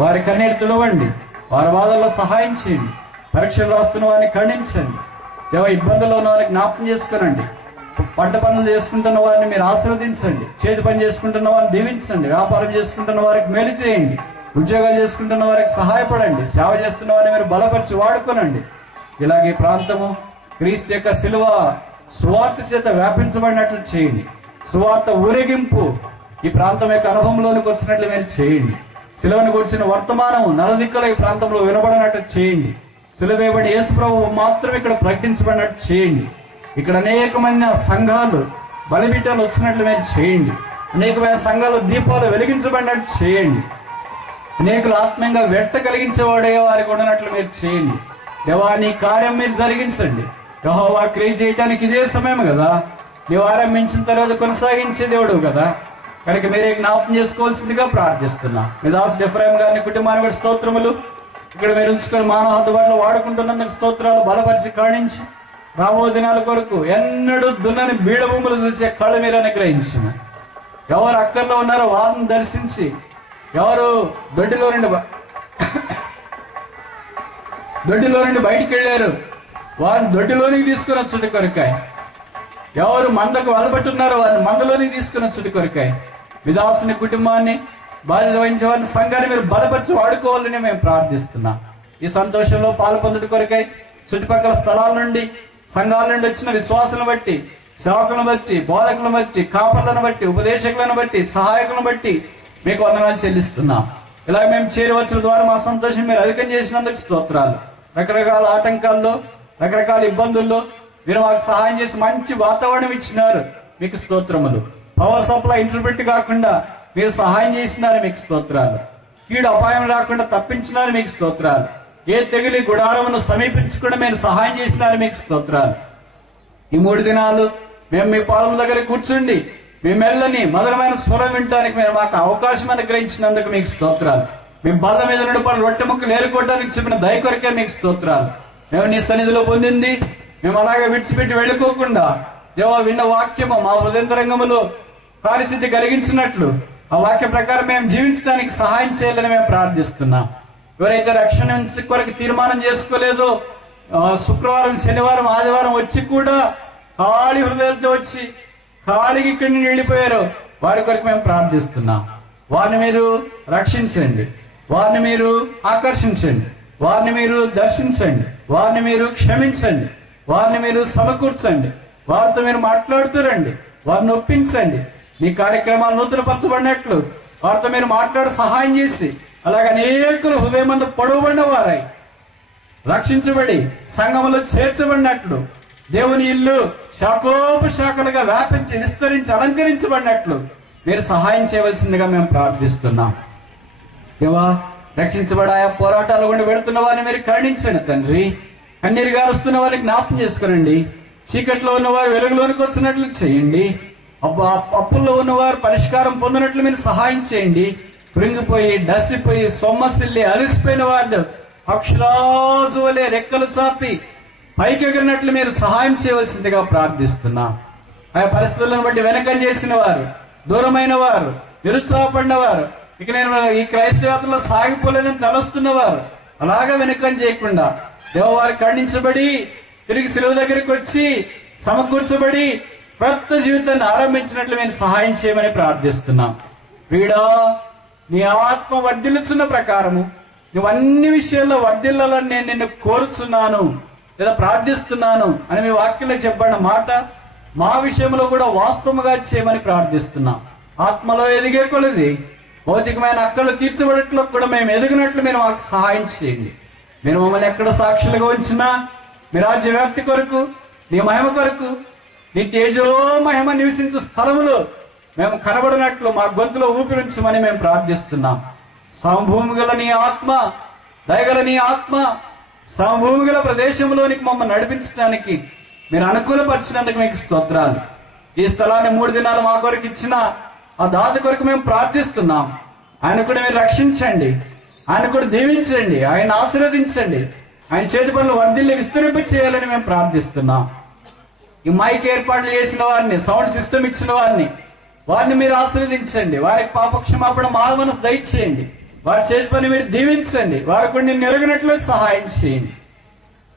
వారి కన్నీరు తుడవండి. వారి వాదనలో సహాయం చేయండి. పరీక్షలు రాస్తున్న వారిని ఖండించండి. దేవ, ఇబ్బందుల్లో ఉన్న వారిని జ్ఞాపకం చేసుకునండి. పంట పనులు చేసుకుంటున్న వారిని మీరు ఆశీర్వదించండి. చేతి పని చేసుకుంటున్న వారిని దీవించండి. వ్యాపారం చేసుకుంటున్న వారికి మేలు చేయండి. ఉద్యోగాలు చేసుకుంటున్న వారికి సహాయపడండి. సేవ చేస్తున్న వారిని మీరు బలపరిచి వాడుకోనండి. ఇలాగే ప్రాంతము క్రీస్తు యొక్క శిలువ సువార్త చేత వ్యాపించబడినట్లు చేయండి. సువార్త ఊరేగింపు ఈ ప్రాంతం యొక్క అనుభవంలోనికి వచ్చినట్లు మీరు చేయండి. శిలువను గురించిన వర్తమానం నలుదిక్కుల ఈ ప్రాంతంలో వినబడినట్టు చేయండి. శిలువేయబడి యేసు ప్రభువు మాత్రం ఇక్కడ ప్రకటించబడినట్టు చేయండి. ఇక్కడ అనేకమైన సంఘాలు బలిపీఠాలు వచ్చినట్లు మీరు చేయండి. అనేకమైన సంఘాలు దీపాలు వెలిగించబడినట్టు చేయండి. అనేకులు ఆత్మీయంగా వెట్ట కలిగించేవాడే వారికి ఉన్నట్లు మీరు చేయండి. దేవా, నీ కార్యం మీరు జరిగించండి. యెహోవా క్రియ చేయటానికి ఇదే సమయం కదా. నీవు ఆరంభించిన తర్వాత కొనసాగించే దేవుడు కదా. కనుక మీరే జ్ఞాపకం చేసుకోవాల్సిందిగా ప్రార్థిస్తున్నా. మీ దాసు ఎఫ్రాయిం గారిని కుటుంబాన్ని కూడా స్తోత్రములు ఇక్కడ మీరు ఉంచుకొని మానవ అందుబాటులో వాడుకుంటున్నందుకు స్తోత్రాలు. బలపరిచి కాణించి రాబో దినాల కొరకు ఎన్నడూ దున్నని బీడ భూములు చూసే కళ్ళు మీరు అనుగ్రహించిన. ఎవరు అక్కర్లో ఉన్నారో వారిని దర్శించి, ఎవరు దొడ్డిలో నుండి బయటికి వెళ్ళారు వారిని దొడ్డిలోనికి తీసుకుని వచ్చుటి కొరకాయ. ఎవరు మందకు వలబట్టున్నారో వారిని మందలోనికి తీసుకుని వచ్చుటి కొరకాయ. విదాసుని కుటుంబాన్ని బాధ్యత వహించే వారిని సంఘాన్ని మీరు బలపరిచి వాడుకోవాలని మేము ప్రార్థిస్తున్నాం. ఈ సంతోషంలో పాల్పొందుటి కొరకై చుట్టుపక్కల స్థలాల నుండి సంఘాల నుండి వచ్చిన విశ్వాసులను బట్టి, సేవకులను బట్టి, బోధకులను బట్టి, కాపర్లను బట్టి, ఉపదేశకులను బట్టి, సహాయకులను బట్టి మీకు వందనాలు చెల్లిస్తున్నాం. ఇలా మేము చేరవచ్చిన ద్వారా మా సంతోషం మీరు అధికం చేసినందుకు స్తోత్రాలు. రకరకాల ఆటంకాల్లో, రకరకాల ఇబ్బందుల్లో మీరు మాకు సహాయం చేసి మంచి వాతావరణం ఇచ్చినారు. మీకు స్తోత్రములు. పవర్ సప్లై ఇంటర్ప్రిట్ కాకుండా మీరు సహాయం చేసినారు. మీకు స్తోత్రాలు. కీడు అపాయం రాకుండా తప్పించినారు. మీకు స్తోత్రాలు. ఏ తెగిలి గుడారమును సమీపించకుండా మీరు సహాయం చేసినారు. మీకు స్తోత్రాలు. ఈ 3 దినాలు మేము మీ పాదం దగ్గర కూర్చుండి మీ మెల్లని మధురమైన స్వరం వినటానికి మీరు మాకు అవకాశం అనుగ్రహించినందుకు మీకు స్తోత్రాలు. మీ బల్ల మీద నుండి రొట్టె ముక్కలు ఏరుకోవడానికి చెప్పిన దయ కొరకే మీకు స్తోత్రాలు. మేము నీ సన్నిధిలో పొందింది మేము అలాగే విడిచిపెట్టి వెళ్ళిపోకుండా దేవా విన్న వాక్యము మా హృదయంతరంగములో కార్యసిద్ధి కలిగించినట్లు ఆ వాక్య ప్రకారం మేము జీవించడానికి సహాయం చేయాలని మేము ప్రార్థిస్తున్నాం. ఎవరైతే రక్షణ కొరకు తీర్మానం చేసుకోలేదో శుక్రవారం, శనివారం, ఆదివారం వచ్చి కూడా ఖాళీ హృదయాలతో వచ్చి ఖాళీకి ఇక్కడి నుండి వెళ్ళిపోయారు, వారి కొరకు మేము ప్రార్థిస్తున్నాం. వారిని మీరు రక్షించండి, వారిని మీరు ఆకర్షించండి, వారిని మీరు దర్శించండి, వారిని మీరు క్షమించండి, వారిని మీరు సమకూర్చండి, వారితో మీరు మాట్లాడుతురండి, వారిని ఒప్పించండి. మీ కార్యక్రమాలు నూతనపరచబడినట్లు వారితో మీరు మాట్లాడి సహాయం చేసి అలాగే అనేకులు హృదయమందు పొడవబడిన వారై రక్షించబడి సంఘములో చేర్చబడినట్లు దేవుని ఇల్లు శాఖోపశాఖలుగా వ్యాపించి విస్తరించి అలంకరించబడినట్లు మీరు సహాయం చేయవలసిందిగా మేము ప్రార్థిస్తున్నాం. దేవా రక్షించబడాయా పోరాటాలు గుండా వెళుతున్న వారిని మీరు కరుణించండి తండ్రి. కన్నీరు గారుస్తున్న వారిని జ్ఞాపకం చేసుకురండి. చీకట్లో ఉన్నవారు వెలుగులోనికి వచ్చినట్లు చేయండి. అప్పుల్లో ఉన్నవారు పరిష్కారం పొందినట్లు మీరు సహాయం చేయండి. కృంగిపోయి డసిపోయి సొమ్మసిల్లి అలిసిపోయిన వారు అక్షరాజు వలె రెక్కలు చాపి పైకి ఎగిరినట్లు మీరు సహాయం చేయవలసిందిగా ప్రార్థిస్తున్నాం. ఆయా పరిస్థితులను బట్టి వెనకం చేసిన వారు, దూరమైన వారు, నిరుత్సాహపడిన వారు, ఇక నేను ఈ క్రైస్తవ్యాత్రలో సాగిపోలేదని తలస్తున్నవారు అలాగా వెనకం చేయకుండా దేవవారు ఖండించబడి తిరిగి శిలువ దగ్గరికి వచ్చి సమకూర్చబడి కొత్త జీవితాన్ని ఆరంభించినట్లు మేము సహాయం చేయమని ప్రార్థిస్తున్నాం. వీడా నీ ఆత్మ వర్ధిల్లుచున్న ప్రకారము నువ్వు అన్ని విషయాల్లో వర్ధిల్లాలని నేను నిన్ను కోరుచున్నాను లేదా ప్రార్థిస్తున్నాను అని మీ వాక్యంలో చెప్పబడిన మాట మా విషయంలో కూడా వాస్తవముగా చేయమని ప్రార్థిస్తున్నాం. ఆత్మలో ఎదిగే కొలది భౌతికమైన అక్కలు తీర్చబడట్లో కూడా మేము ఎదిగినట్లు మీరు మాకు సహాయం చేయండి. మీరు మమ్మల్ని ఎక్కడ సాక్షులుగా ఉంచినా మీ రాజ్య వ్యాప్తి కొరకు, నీ మహిమ కొరకు, నీ తేజో మహిమ నివసించే స్థలములో మేము కనబడినట్లు మా గొంతులో ఊపిరించమని మేము ప్రార్థిస్తున్నాం. సమభూమి గల నీ ఆత్మ, దయగల నీ ఆత్మ సమభూమి గల ప్రదేశంలోనికి మమ్మల్ని నడిపించడానికి మీరు అనుకూలపరిచినందుకు మీకు స్తోత్రాలు. ఈ స్థలాన్ని 3 దినాలు మా కొరకు ఇచ్చిన ఆ దాత కొరకు మేము ప్రార్థిస్తున్నాం. ఆయన కూడా మీరు రక్షించండి, ఆయన కూడా దీవించండి, ఆయన ఆశీర్వదించండి, ఆయన చేతి పనులు వర్ధిల్లి విస్తరింప చేయాలని మేము ప్రార్థిస్తున్నాం. ఈ మైక్ ఏర్పాట్లు చేసిన వారిని, సౌండ్ సిస్టమ్ ఇచ్చిన వారిని మీరు ఆశీర్వదించండి, వారికి పాపక్షమాపణ మారు మనసు దయచేయండి, వారి చేతి పని మీరు దీవించండి, వారి కొన్ని నెరగినట్లు సహాయం చేయండి.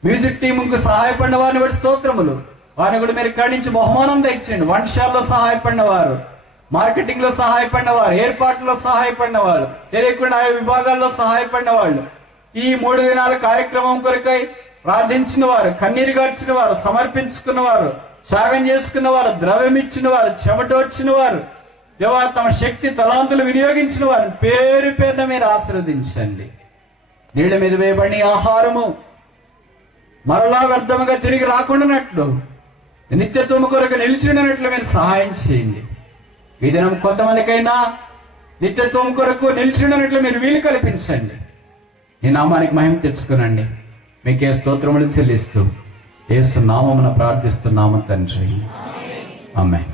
మ్యూజిక్ టీంకు సహాయపడిన వారిని బట్టి స్తోత్రములు, వారిని కూడా మీరు కరుణించి బహుమానం దయచేయండి. వంటశాలలో సహాయపడిన వారు, మార్కెటింగ్ లో సహాయపడిన వారు, ఏర్పాట్లలో సహాయపడిన వారు, తెలియకుండా ఆయా విభాగాల్లో సహాయపడిన వాళ్ళు, ఈ 3 దినాల కార్యక్రమం కొరకై ప్రార్థించిన వారు, కన్నీరు గార్చిన వారు, సమర్పించుకున్న వారు, త్యాగం చేసుకున్న వారు, ద్రవ్యం ఇచ్చిన వారు, చెమటోడ్చిన వారు, దేవా తమ శక్తి తలాంతులు వినియోగించిన వారు పేరు పేరున మీరు ఆశీర్వదించండి. నీళ్ళ మీద వేయబడిన ఆహారము మరలా వ్యర్థముగా తిరిగి రాకుండానట్లు నిత్యత్వము కొరకు నిలిచినట్లు మీరు సహాయం చేయండి. ఈ దినం కొంతమందికైనా నిత్యత్వం కొరకు నిలిచినట్లు మీరు వీలు కల్పించండి. ఈ నామానికి మహిమ తెచ్చుకునండి. మీకే స్తోత్రములు చెల్లిస్తూ యేసు నామమున ప్రార్థిస్తున్నాము తండ్రి. ఆమేన్.